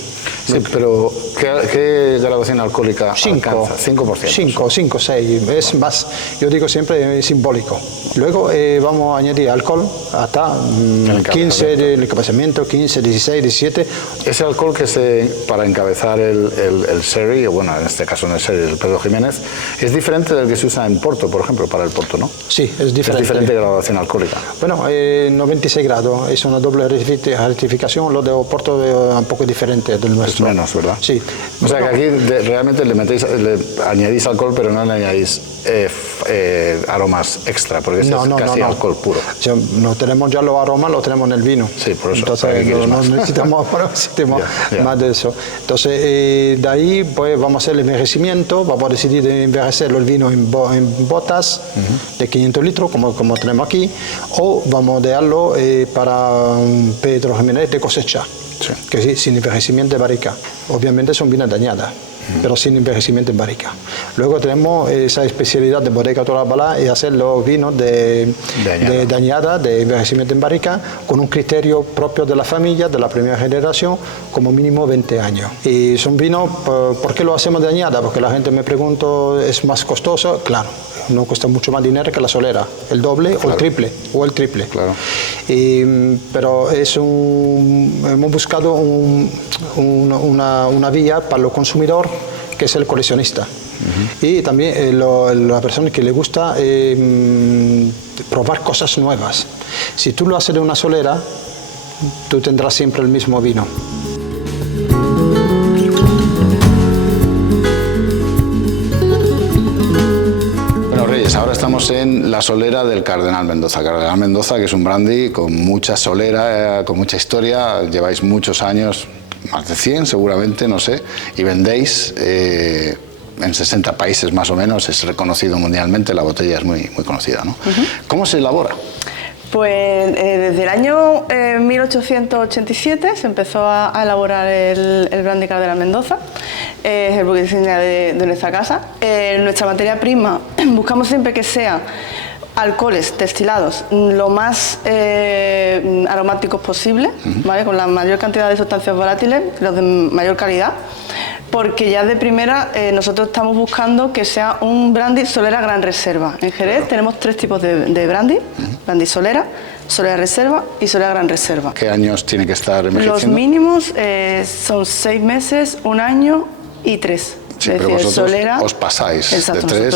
Sí, pero ¿qué graduación alcohólica alcanza? 5%. 5, 6, es más, yo digo siempre simbólico. Luego vamos a añadir alcohol hasta 15 del encabezamiento, 15, 16, 17. Ese alcohol que para encabezar el sherry, o bueno, en este caso no es sherry, el Pedro Ximénez, es diferente del que se usa en Porto, por ejemplo, para el Porto, ¿no? Sí, es diferente. Es diferente graduación alcohólica. Bueno, 96 grados, es una doble rectificación, lo de Porto es un poco diferente del nuestro. Menos, ¿verdad? Sí. O sea que aquí realmente le añadís alcohol, pero no le añadís aromas extra, porque es casi alcohol puro. No tenemos ya los aromas, los tenemos en el vino. Sí, por eso. Entonces no necesitamos más de eso. Entonces de ahí pues vamos a hacer el envejecimiento, vamos a decidir de envejecer el vino en botas de 500 litros, como tenemos aquí, o vamos a dejarlo para un Pedro Ximénez de cosecha. Sí. Que sí, sin envejecimiento de barrica. Obviamente son vinos de añada, pero sin envejecimiento en barrica. Luego tenemos esa especialidad de Bodega Torabala y hacer los vinos de añada, de envejecimiento en barrica, con un criterio propio de la familia, de la primera generación, como mínimo 20 años. Y son vinos, ¿por qué lo hacemos de añada? Porque la gente me pregunta, ¿es más costoso? Claro. No cuesta mucho más dinero que la solera, el doble, claro. o el triple. Claro. Pero hemos buscado una vía para el consumidor, que es el coleccionista. Y también la persona que le gusta probar cosas nuevas. Si tú lo haces de una solera, tú tendrás siempre el mismo vino. Ahora estamos en la solera del Cardenal Mendoza. Cardenal Mendoza, que es un brandy con mucha solera, con mucha historia. Lleváis muchos años, más de 100 seguramente, no sé, y vendéis en 60 países más o menos. Es reconocido mundialmente, la botella es muy, muy conocida, ¿no? ¿Cómo se elabora? Pues desde el año 1887 se empezó a elaborar el brandy Cardenal Mendoza, es el buque insignia de nuestra casa. Nuestra materia prima buscamos siempre que sea alcoholes destilados lo más aromáticos posible, ¿vale? Con la mayor cantidad de sustancias volátiles, los de mayor calidad, porque ya de primera nosotros estamos buscando que sea un brandy solera gran reserva. En Jerez tenemos 3 tipos de brandy: brandy solera, solera reserva y solera gran reserva. ¿Qué años tiene que estar envejeciendo? Los mínimos son 6 meses, 1 año y 3. Sí, es pero decir, vosotros solera, os pasáis exacto, de 3,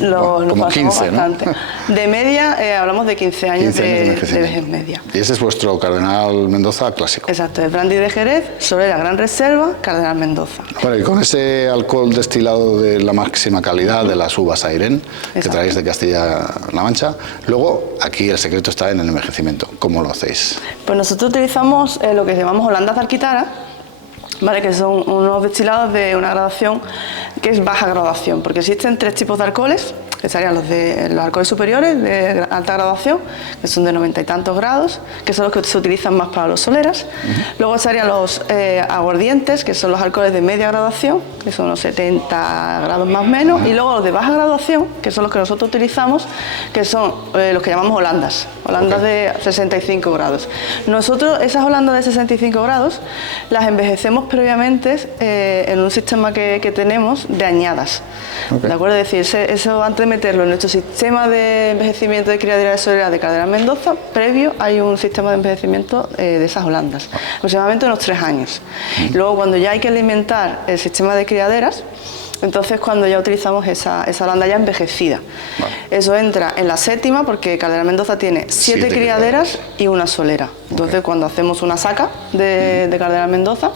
lo como pasamos 15, bastante. ¿no? De media hablamos de 15 años, 15 años de de envejecimiento. vejez media. Y ese es vuestro Cardenal Mendoza clásico. Exacto, es brandy de Jerez, solera Gran Reserva, Cardenal Mendoza. Bueno, y con ese alcohol destilado de la máxima calidad de las uvas Airén, que Exacto. traéis de Castilla-La Mancha, luego aquí el secreto está en el envejecimiento. ¿Cómo lo hacéis? Pues nosotros utilizamos lo que llamamos holandas de Alquitara, ¿vale? Que son unos destilados de una graduación que es baja graduación, porque existen 3 tipos de alcoholes, que serían los alcoholes superiores de alta graduación, que son de 90 y tantos grados, que son los que se utilizan más para los soleras. Luego estarían los aguardientes, que son los alcoholes de media graduación, que son los 70 grados más o menos, y luego los de baja graduación, que son los que nosotros utilizamos, que son los que llamamos holandas de 65 grados. Nosotros esas holandas de 65 grados las envejecemos previamente en un sistema que tenemos de añadas. ¿De acuerdo? Es decir, eso antes de meterlo en nuestro sistema de envejecimiento de criadera de solera de Cardenal Mendoza, previo hay un sistema de envejecimiento de esas holandas, aproximadamente unos 3 años. Luego, cuando ya hay que alimentar el sistema de criaderas, entonces cuando ya utilizamos esa holanda ya envejecida. Vale. Eso entra en la séptima, porque Cardenal Mendoza tiene 7 criaderas y una solera. Entonces, cuando hacemos una saca de Cardenal Mendoza,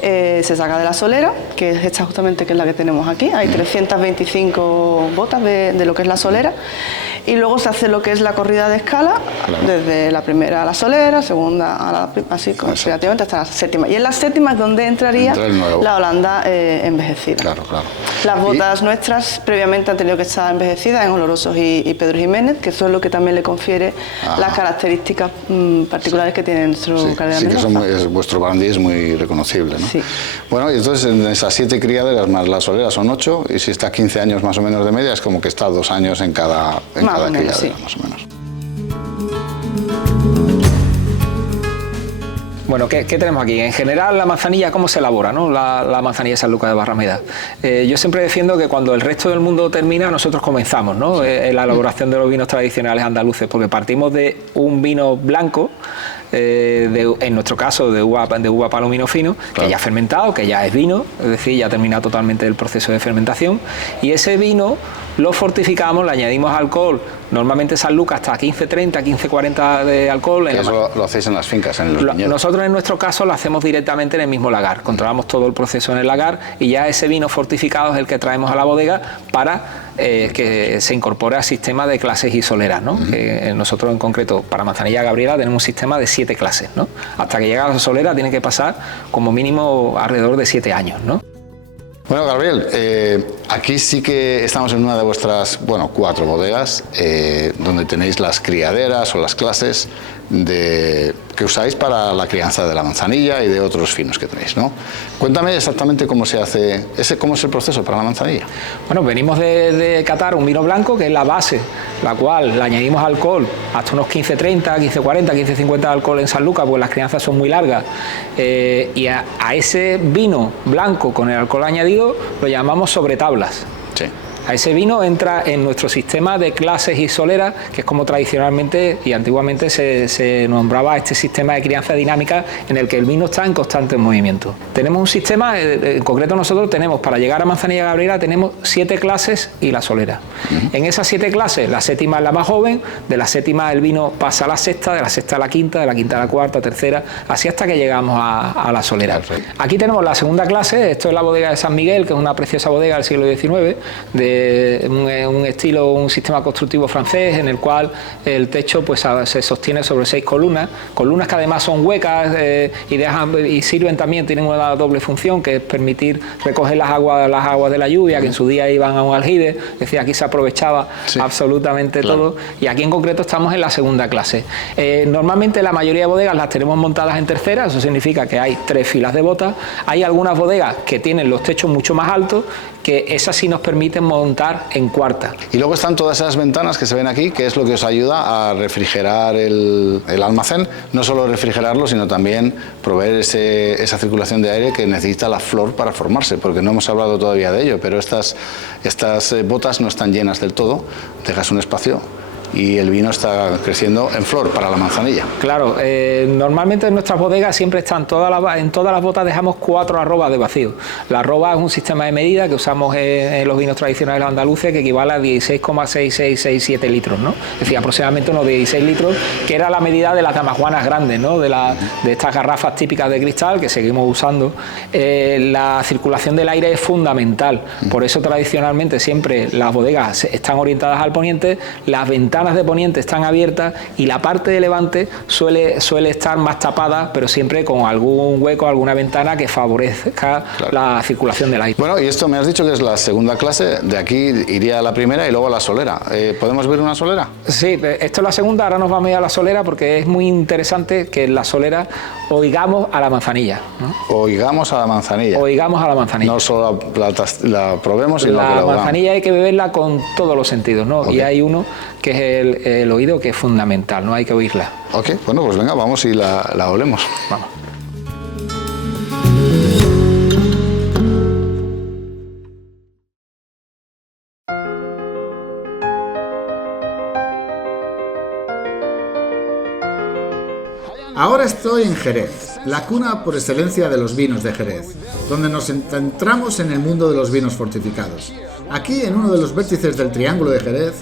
se saca de la solera, que es esta justamente, que es la que tenemos aquí. Hay 325 botas de lo que es la solera, y luego se hace lo que es la corrida de escala, desde la primera a la solera, segunda a la así consecutivamente hasta la séptima. Y en la séptima es donde entraría la holanda envejecida. Claro, claro. Las botas nuestras previamente han tenido que estar envejecidas en Olorosos y Pedro Jiménez, que eso es lo que también le confiere las características particulares que tiene nuestro Cardenal Mendoza. Sí, que vuestro brandy es muy reconocible, ¿no? Sí. Bueno, y entonces en esas 7 criaderas más la solera son 8, y si está 15 años más o menos de media, es como que está 2 años en cada criadera, sí. más o menos. Bueno, ¿qué tenemos aquí? En general, la manzanilla, ¿cómo se elabora, no? La manzanilla de San Lucas de Barrameda. Yo siempre defiendo que cuando el resto del mundo termina, nosotros comenzamos, ¿no? En la elaboración de los vinos tradicionales andaluces, porque partimos de un vino blanco, en nuestro caso de uva palomino fino, claro, que ya ha fermentado, que ya es vino, es decir, ya ha terminado totalmente el proceso de fermentación, y ese vino lo fortificamos, le añadimos alcohol, normalmente San Lucas hasta 15-30, 15-40 de alcohol. Eso lo hacéis en las fincas, en los viñedos. Nosotros en nuestro caso lo hacemos directamente en el mismo lagar, controlamos todo el proceso en el lagar, y ya ese vino fortificado es el que traemos a la bodega para que se incorpore al sistema de clases y soleras, ¿no? Nosotros en concreto para Manzanilla Gabriela tenemos un sistema de 7 clases, ¿no? Hasta que llega a la solera tiene que pasar como mínimo alrededor de 7 años, ¿no? Bueno, Gabriel, aquí sí que estamos en una de vuestras, 4 bodegas, donde tenéis las criaderas o las clases que usáis para la crianza de la manzanilla y de otros finos que tenéis, ¿no? Cuéntame exactamente cómo se hace, cómo es el proceso para la manzanilla. Bueno, venimos de catar un vino blanco, que es la base, la cual le añadimos alcohol hasta unos 15-30, 15-40, 15-50 de alcohol en San Lucas, porque las crianzas son muy largas, y a ese vino blanco con el alcohol añadido lo llamamos sobre tablas. Sí. A ese vino entra en nuestro sistema de clases y soleras, que es como tradicionalmente y antiguamente se nombraba este sistema de crianza dinámica en el que el vino está en constante movimiento. Tenemos un sistema, en concreto nosotros tenemos, para llegar a Manzanilla Gabriela, tenemos 7 clases y la solera. En esas 7 clases, la séptima es la más joven, de la séptima el vino pasa a la sexta, de la sexta a la quinta, de la quinta a la cuarta, tercera, así hasta que llegamos a la solera. Perfecto. Aquí tenemos la segunda clase, esto es la bodega de San Miguel, que es una preciosa bodega del siglo XIX, de un estilo, un sistema constructivo francés, en el cual el techo pues se sostiene sobre 6 columnas que además son huecas y sirven también, tienen una doble función, que es permitir recoger las aguas de la lluvia, que en su día iban a un aljibe, es decir, aquí se aprovechaba absolutamente todo, y aquí en concreto estamos en la segunda clase. Normalmente la mayoría de bodegas las tenemos montadas en tercera, eso significa que hay 3 filas de botas. Hay algunas bodegas que tienen los techos mucho más altos, que esas sí nos permiten montar en cuarta. Y luego están todas esas ventanas que se ven aquí, que es lo que os ayuda a refrigerar el almacén, no solo refrigerarlo, sino también proveer esa circulación de aire que necesita la flor para formarse, porque no hemos hablado todavía de ello, pero estas botas no están llenas del todo, dejas un espacio y el vino está creciendo en flor para la manzanilla. Claro, normalmente en nuestras bodegas siempre están en todas las botas dejamos 4 arrobas de vacío. La arroba es un sistema de medida que usamos en los vinos tradicionales andaluces que equivale a 16,6667 litros, ¿no? Es decir, aproximadamente unos 16 litros, que era la medida de las damajuanas grandes, ¿no? De estas garrafas típicas de cristal que seguimos usando. La circulación del aire es fundamental, por eso tradicionalmente siempre las bodegas están orientadas al poniente, las ventanas de poniente están abiertas y la parte de levante suele estar más tapada, pero siempre con algún hueco, alguna ventana que favorezca la circulación del aire. Bueno, y esto me has dicho que es la segunda clase, de aquí iría a la primera y luego a la solera. ¿Podemos ver una solera? Sí, esto es la segunda, ahora nos vamos a ir a la solera porque es muy interesante que en la solera oigamos a la manzanilla, ¿no? Oigamos a la manzanilla. Oigamos a la manzanilla. No solo la probemos, sino que la oigamos. La manzanilla hay que beberla con todos los sentidos, ¿no? Okay. Y hay uno que es el oído, que es fundamental, no hay que oírla. Ok, bueno, pues venga, vamos y la olemos. Vamos. Ahora estoy en Jerez, la cuna por excelencia de los vinos de Jerez, donde nos centramos en el mundo de los vinos fortificados. Aquí, en uno de los vértices del Triángulo de Jerez,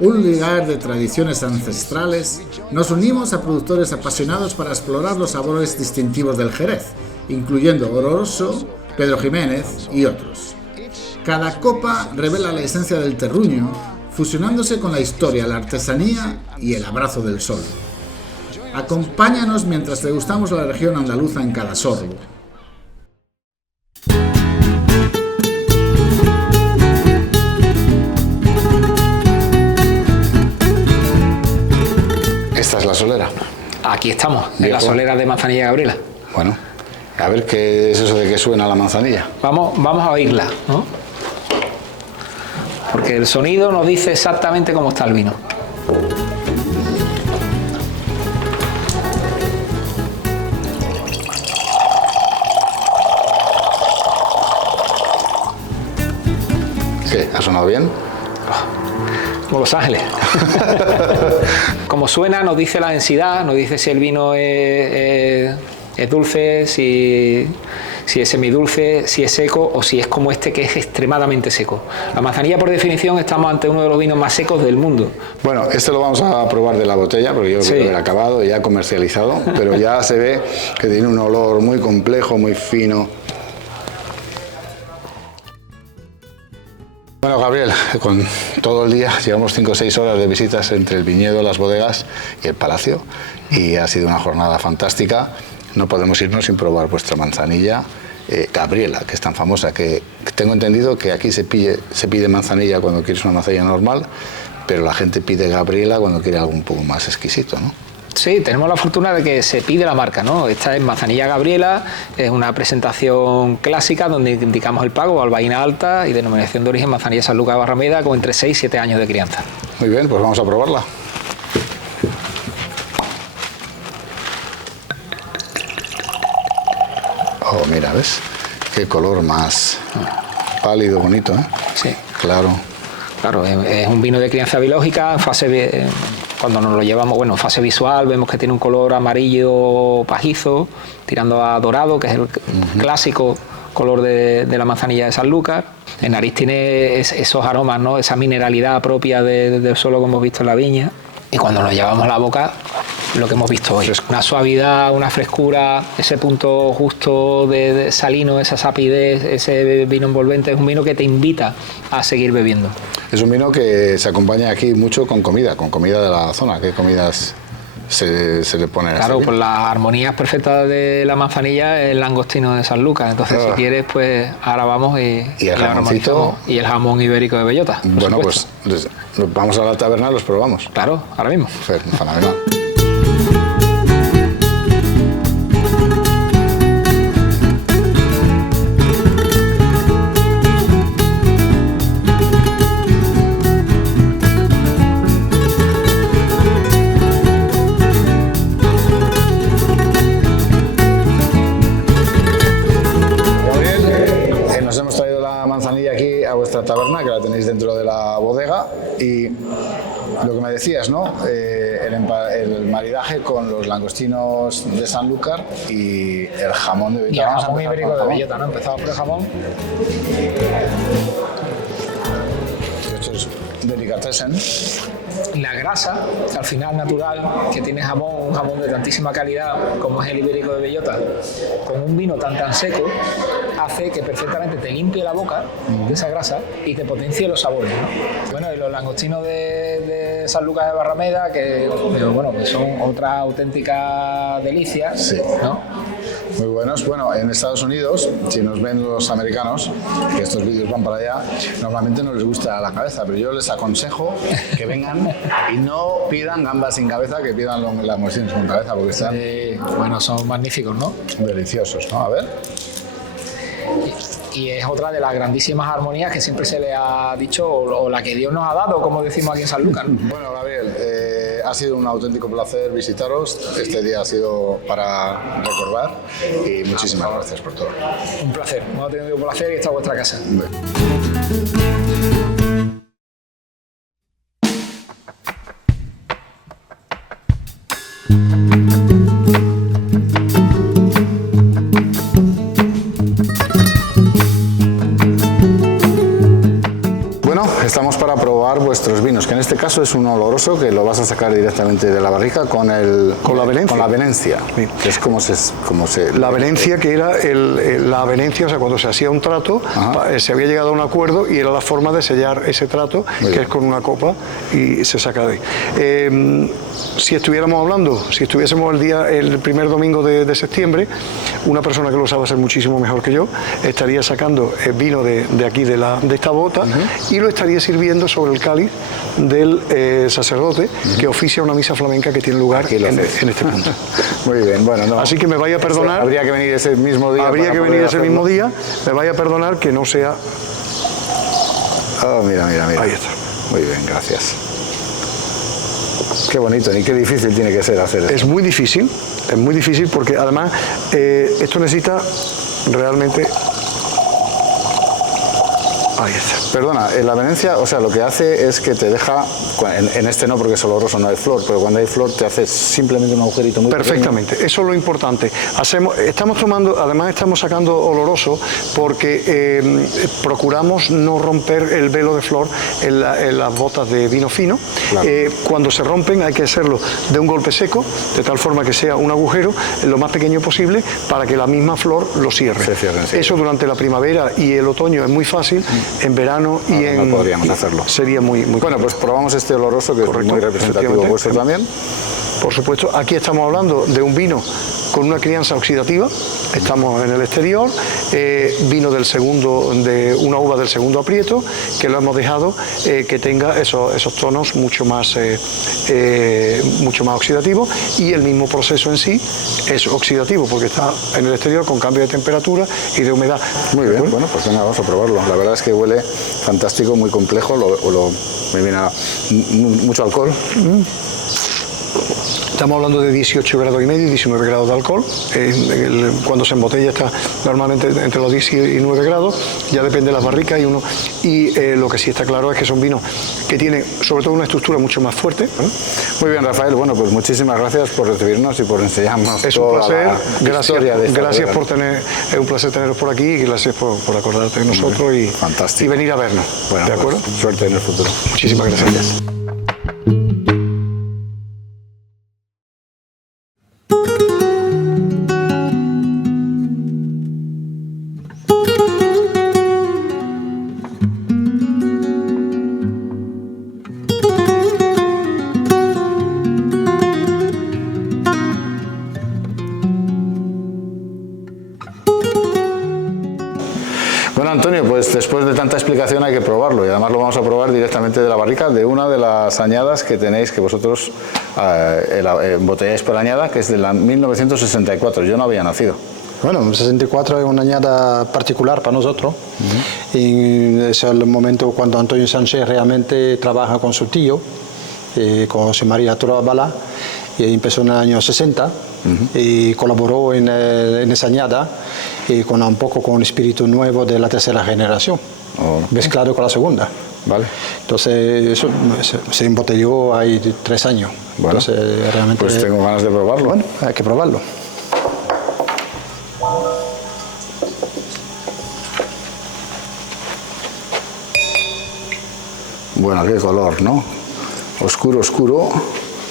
un lugar de tradiciones ancestrales, nos unimos a productores apasionados para explorar los sabores distintivos del Jerez, incluyendo Oloroso, Pedro Jiménez y otros. Cada copa revela la esencia del terruño, fusionándose con la historia, la artesanía y el abrazo del sol. Acompáñanos mientras degustamos la región andaluza en cada sorbo. Esta es la solera. Aquí estamos, en la solera de Manzanilla Gabriela. Bueno, a ver qué es eso de que suena la manzanilla. Vamos a oírla, ¿no? Porque el sonido nos dice exactamente cómo está el vino. ¿Qué? ¿Ha sonado bien? Como Los Ángeles. Como suena, nos dice la densidad, nos dice si el vino es dulce, si es semidulce, si es seco o si es como este que es extremadamente seco. La manzanilla, por definición, estamos ante uno de los vinos más secos del mundo. Bueno, este lo vamos a probar de la botella porque yo creo que era acabado y ya comercializado, pero ya se ve que tiene un olor muy complejo, muy fino. Bueno, Gabriel, con todo el día, llevamos 5 o 6 horas de visitas entre el viñedo, las bodegas y el palacio, y ha sido una jornada fantástica. No podemos irnos sin probar vuestra manzanilla Gabriela, que es tan famosa, que tengo entendido que aquí se pide manzanilla cuando quieres una manzanilla normal, pero la gente pide Gabriela cuando quiere algo un poco más exquisito, ¿no? Sí, tenemos la fortuna de que se pide la marca, ¿no? Esta es Manzanilla Gabriela, es una presentación clásica donde indicamos el pago, albaína alta y denominación de origen Manzanilla Sanlúcar de Barrameda con entre 6 y 7 años de crianza. Muy bien, pues vamos a probarla. Oh, mira, ¿ves? Qué color más pálido, bonito, ¿eh? Sí. Claro. Claro, es un vino de crianza biológica, en fase... Cuando nos lo llevamos, bueno, en fase visual vemos que tiene un color amarillo pajizo, tirando a dorado, que es el clásico color de la manzanilla de Sanlúcar. En nariz tiene esos aromas, ¿no? Esa mineralidad propia del suelo que hemos visto en la viña. Y cuando lo llevamos a la boca, lo que hemos visto hoy. Una suavidad, una frescura, ese punto justo de salino, esa sapidez, ese vino envolvente. Es un vino que te invita a seguir bebiendo. Es un vino que se acompaña aquí mucho con comida de la zona. ¿Qué comidas se le pone a este vino? Pues las armonías perfectas de la manzanilla es el langostino de Sanlúcar. Entonces, si quieres, pues ahora vamos y el jamoncito y el jamón ibérico de bellota. Bueno, pues vamos a la taberna y los probamos. Claro, ahora mismo. Fenomenal. Taberna, que la tenéis dentro de la bodega, y Lo que me decías, ¿no? El maridaje con los langostinos de Sanlúcar y el jamón de Bellota. Y el jamón ibérico de Bellota, ¿no? Empezamos por el jamón. Esto es delicatessen. La grasa, al final natural, que tiene un jamón de tantísima calidad como es el ibérico de Bellota, con un vino tan seco, hace que perfectamente te limpie la boca de esa grasa y te potencie los sabores, ¿no? Bueno, y los langostinos de Sanlúcar de Barrameda, que son otra auténtica delicia, sí, ¿no? Muy buenos. Bueno, en Estados Unidos, si nos ven los americanos, que estos vídeos van para allá, normalmente no les gusta la cabeza, pero yo les aconsejo que vengan y no pidan gambas sin cabeza, que pidan los langostinos con cabeza, porque están son magníficos, ¿no? Deliciosos, ¿no? A ver. Y es otra de las grandísimas armonías que siempre se le ha dicho, o la que Dios nos ha dado, como decimos aquí en Sanlúcar. Bueno, Gabriel, ha sido un auténtico placer visitaros. Este día ha sido para recordar y muchísimas gracias por todo. Un placer, hemos tenido un placer y esta es vuestra casa. Estamos para probar vuestros vinos, que en este caso es un oloroso que lo vas a sacar directamente de la barrica con la avenencia. Con la avenencia, sí. Que es como se... La avenencia, que era la avenencia, o sea, cuando se hacía un trato, se había llegado a un acuerdo y era la forma de sellar ese trato, que es con una copa y se saca de ahí. Si estuviésemos el primer domingo de septiembre, una persona que lo sabe hacer muchísimo mejor que yo, estaría sacando el vino de aquí, de esta bota, y lo estaría sirviendo sobre el cáliz del sacerdote que oficia una misa flamenca que tiene lugar en este punto. Muy bien, bueno, no. Así que me vaya a perdonar. Habría que venir ese mismo día. Me vaya a perdonar que no sea. Oh, mira. Ahí está. Muy bien, gracias. Qué bonito y qué difícil tiene que ser hacer eso. Es muy difícil porque además esto necesita realmente... Ahí está. Perdona, la avenencia, o sea, lo que hace es que te deja, en este no porque es oloroso, no hay flor, pero cuando hay flor te hace simplemente un agujerito muy perfectamente, pequeño. Eso es lo importante. Estamos sacando oloroso porque procuramos no romper el velo de flor en las botas de vino fino. Claro. Cuando se rompen hay que hacerlo de un golpe seco, de tal forma que sea un agujero lo más pequeño posible para que la misma flor lo cierre. Eso durante la primavera y el otoño es muy fácil. En verano no podríamos hacerlo. Sería muy bueno, pues probamos este oloroso que correcto, es muy representativo vuestro también. Por supuesto, aquí estamos hablando de un vino con una crianza oxidativa, estamos en el exterior, vino de una uva del segundo aprieto, que lo hemos dejado que tenga esos tonos mucho más oxidativos, y el mismo proceso en sí es oxidativo porque está en el exterior con cambio de temperatura y de humedad. Muy bien, bueno, pues venga, vamos a probarlo. La verdad es que huele fantástico, muy complejo, me viene mucho alcohol. Estamos hablando de 18 grados y medio y 19 grados de alcohol. Cuando se embotella está normalmente entre los 10 y 9 grados, ya depende de las barricas y lo que sí está claro es que son vinos que tienen sobre todo una estructura mucho más fuerte. Muy bien, Rafael, bueno, pues muchísimas gracias por recibirnos y por enseñarnos. Es un placer, gracias por es un placer teneros por aquí y gracias por acordarte de nosotros y venir a vernos. Bueno, ¿de acuerdo? Pues, suerte en el futuro. Muchísimas gracias. Bueno, Antonio, pues después de tanta explicación hay que probarlo y además lo vamos a probar directamente de la barrica de una de las añadas que tenéis, que vosotros embotelláis por añada, que es de la 1964. Yo no había nacido. Bueno, el 64 es una añada particular para nosotros y es el momento cuando Antonio Sánchez realmente trabaja con su tío, con José María Toro Balá, y empezó en el año 60 y colaboró en esa añada y con un poco con un espíritu nuevo de la tercera generación, mezclado con la segunda. Vale. Entonces, eso se embotelló ahí 3 años. Bueno, entonces, realmente, pues tengo ganas de probarlo. Bueno, hay que probarlo. Bueno, qué color, ¿no? Oscuro, oscuro.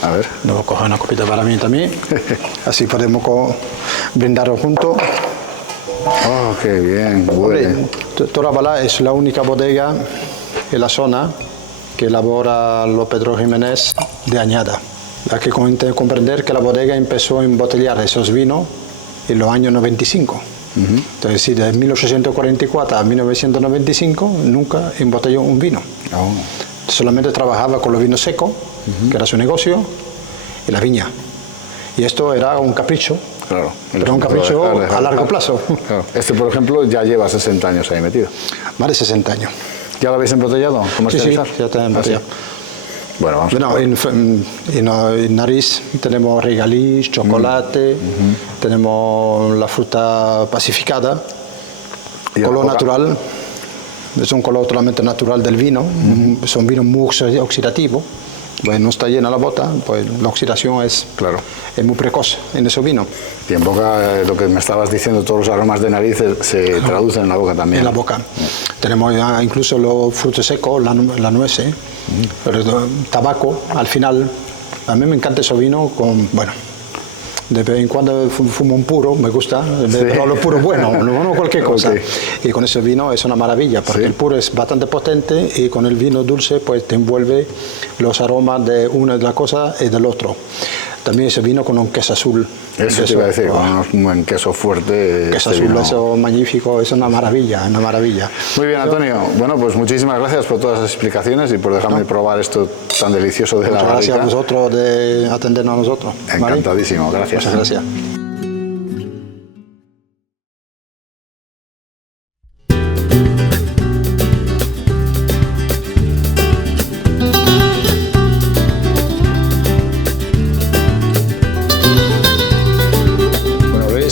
A ver. Luego cojo una copita para mí también. Así podemos brindar juntos. Oh, qué bien, huele. Torabala es la única bodega en la zona que elabora los Pedro Jiménez de añada. Hay que comprender que la bodega empezó a embotellar esos vinos en los años 95. Entonces, sí, de 1844 a 1995 nunca embotelló un vino. Oh. Solamente trabajaba con los vinos secos, que era su negocio, y la viña. Y esto era un capricho. Claro. Pero un capricho a largo plazo. Claro. Este, por ejemplo, ya lleva 60 años ahí metido. Más de 60 años. ¿Ya lo habéis embotellado? Sí, ya está embotellado. Bueno, vamos. Bueno, en nariz tenemos regaliz, chocolate, tenemos la fruta pacificada, color natural, es un color totalmente natural del vino, son vinos muy oxidativos. Pues no está llena la bota, pues la oxidación es muy precoz en esos vinos. Y en boca, lo que me estabas diciendo, todos los aromas de nariz se traducen en la boca también. En la boca. Tenemos ya incluso los frutos secos, la nuez, pero tabaco al final. A mí me encanta ese vino con, bueno, de vez en cuando fumo un puro, me gusta, pero lo puro bueno, no cualquier cosa. Y con ese vino es una maravilla, porque el puro es bastante potente y con el vino dulce pues te envuelve los aromas de una de las cosas y del otro. También ese vino con un queso azul. Eso te iba a decir, con un buen queso fuerte. Queso azul, vino. Eso magnífico, es una maravilla, una maravilla. Muy bien, Antonio. Bueno, pues muchísimas gracias por todas las explicaciones y por dejarme probar esto tan delicioso de la barrica. Gracias a vosotros de atendernos a nosotros. Encantadísimo, gracias. Muchas gracias.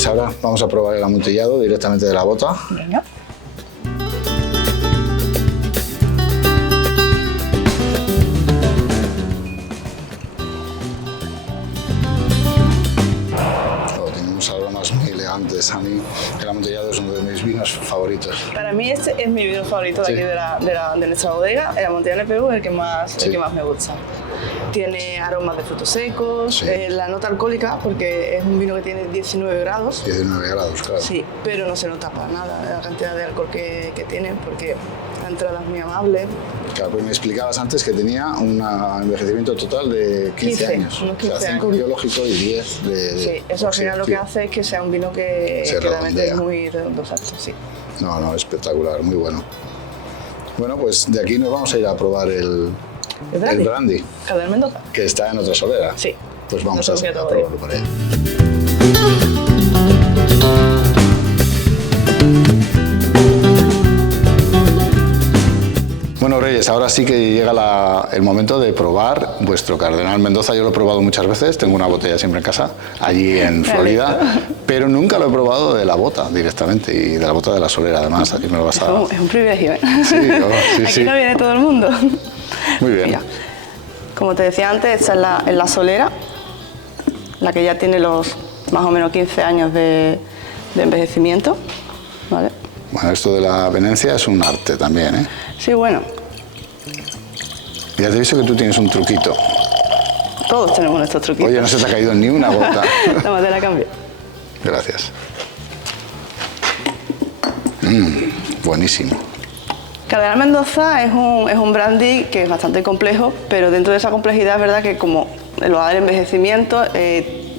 Ahora vamos a probar el amontillado directamente de la bota. Venga. Tiene unos aromas muy elegantes. A mí el amontillado es uno de mis vinos favoritos. Para mí este es mi vino favorito de aquí de nuestra bodega. El amontillado NPU es el que más me gusta. Tiene aromas de frutos secos, la nota alcohólica, porque es un vino que tiene 19 grados. 19 grados, claro. Sí, pero no se nota para nada la cantidad de alcohol que tiene, porque la entrada es muy amable. Claro, pues me explicabas antes que tenía un envejecimiento total de 15 años. Unos 15 o sea, 5 años. biológico y 10 de... Sí, eso al final lo que hace es que sea un vino que realmente es muy redondo, exacto, sí. No, espectacular, muy bueno. Bueno, pues de aquí nos vamos a ir a probar el brandy. Cadel Mendoza. Que está en otra solera. Sí. Pues vamos a probarlo por ahí. Bueno, Reyes, ahora sí que llega el momento de probar vuestro Cardenal Mendoza. Yo lo he probado muchas veces, tengo una botella siempre en casa, allí en Florida, pero nunca lo he probado de la bota directamente y de la bota de la solera, además. Aquí me lo vas a... Es un privilegio, ¿eh? Sí, Aquí no viene todo el mundo. Muy bien. Mira, como te decía antes, esta es la solera, la que ya tiene los más o menos 15 años de envejecimiento, ¿vale? Bueno, esto de la venencia es un arte también, ¿eh? Sí, bueno. Ya te he visto que tú tienes un truquito. Todos tenemos nuestros truquitos. Oye, no se te ha caído ni una gota. Toma, te la cambio. Gracias. Buenísimo. Cardenal Mendoza es un brandy que es bastante complejo, pero dentro de esa complejidad es verdad que como lo da el envejecimiento,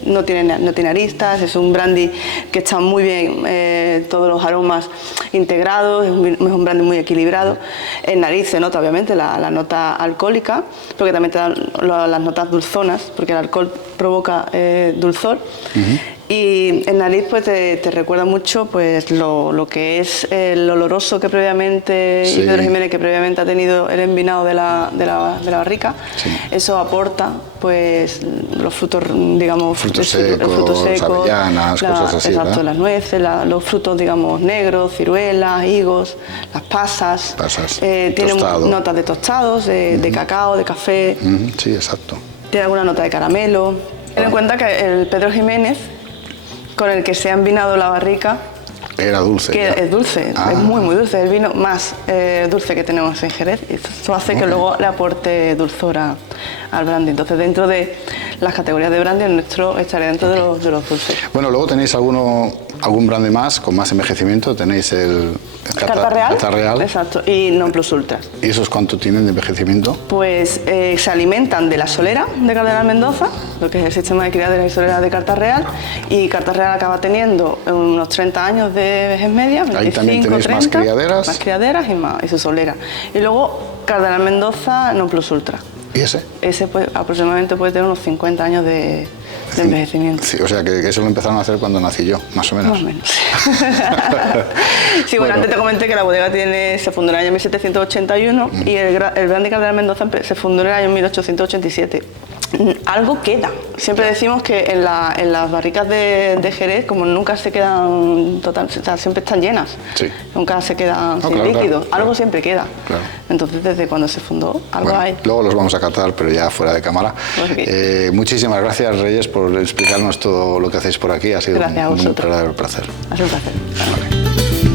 no tiene aristas, es un brandy que está muy bien, todos los aromas integrados, es un brandy muy equilibrado. En nariz se nota obviamente la nota alcohólica, porque también te dan las notas dulzonas, porque el alcohol provoca dulzor. Y en nariz pues te recuerda mucho pues lo que es el oloroso que previamente, Sí. y Pedro Ximénez que previamente ha tenido el envinado de la barrica. Sí. Eso aporta pues los frutos, digamos, Frutos el fruto secos, seco, avellanas, cosas así, exacto, ¿verdad? las nueces, los frutos, digamos, negros, ciruelas, higos, las pasas. Tiene tostado. notas de tostados, de cacao, de café. Sí, exacto. Tiene alguna nota de caramelo. Ten en cuenta que el Pedro Ximénez, con el que se ha envinado la barrica, Era dulce. que ya. es dulce, Ah. es muy dulce, el vino más dulce que tenemos en Jerez, y eso hace que luego le aporte dulzor al brandy. Entonces, dentro de las categorías de brandy, el nuestro estaría dentro de los dulces. Bueno, luego tenéis algún brandy más con más envejecimiento. Tenéis el Carta Real, Carta Real. exacto, y Non Plus Ultra. ¿Y esos cuánto tienen de envejecimiento? Pues se alimentan de la solera de Cardenal Mendoza, lo que es el sistema de criadera y solera de Carta Real, y Carta Real acaba teniendo unos 30 años de vejez media, 25, Ahí también tenéis 30, más criaderas. más criaderas y su solera. Y luego Cardenal Mendoza Non Plus Ultra. ¿Y ese? Ese pues, aproximadamente puede tener unos 50 años de envejecimiento. Sí, o sea, que eso lo empezaron a hacer cuando nací yo, más o menos. Más o menos. Sí, bueno, antes te comenté que la bodega se fundó en el año 1781 y el brandy Cardenal Mendoza se fundó en el año 1887. Algo queda. Siempre decimos que en las barricas de Jerez, como nunca se quedan total, o sea, siempre están llenas. Sí. Nunca se quedan sin claro, líquido. claro. Algo siempre queda. Claro. Entonces, desde cuando se fundó, algo Bueno, hay. luego los vamos a catar, pero ya fuera de cámara. Ok. Muchísimas gracias, Reyes, por explicarnos todo lo que hacéis por aquí. Ha sido Gracias a un vosotros. verdadero placer. Ha sido un placer.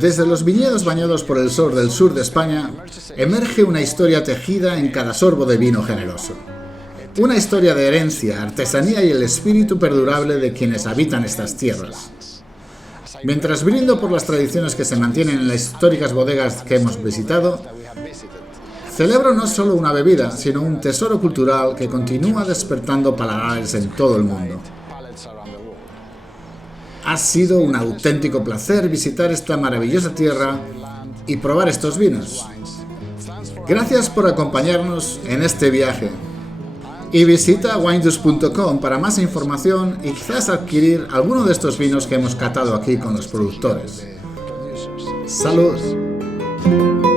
Desde los viñedos bañados por el sol del sur de España, emerge una historia tejida en cada sorbo de vino generoso. Una historia de herencia, artesanía y el espíritu perdurable de quienes habitan estas tierras. Mientras brindo por las tradiciones que se mantienen en las históricas bodegas que hemos visitado, celebro no solo una bebida, sino un tesoro cultural que continúa despertando paladares en todo el mundo. Ha sido un auténtico placer visitar esta maravillosa tierra y probar estos vinos. Gracias por acompañarnos en este viaje. Y visita winedus.com para más información y quizás adquirir alguno de estos vinos que hemos catado aquí con los productores. ¡Salud!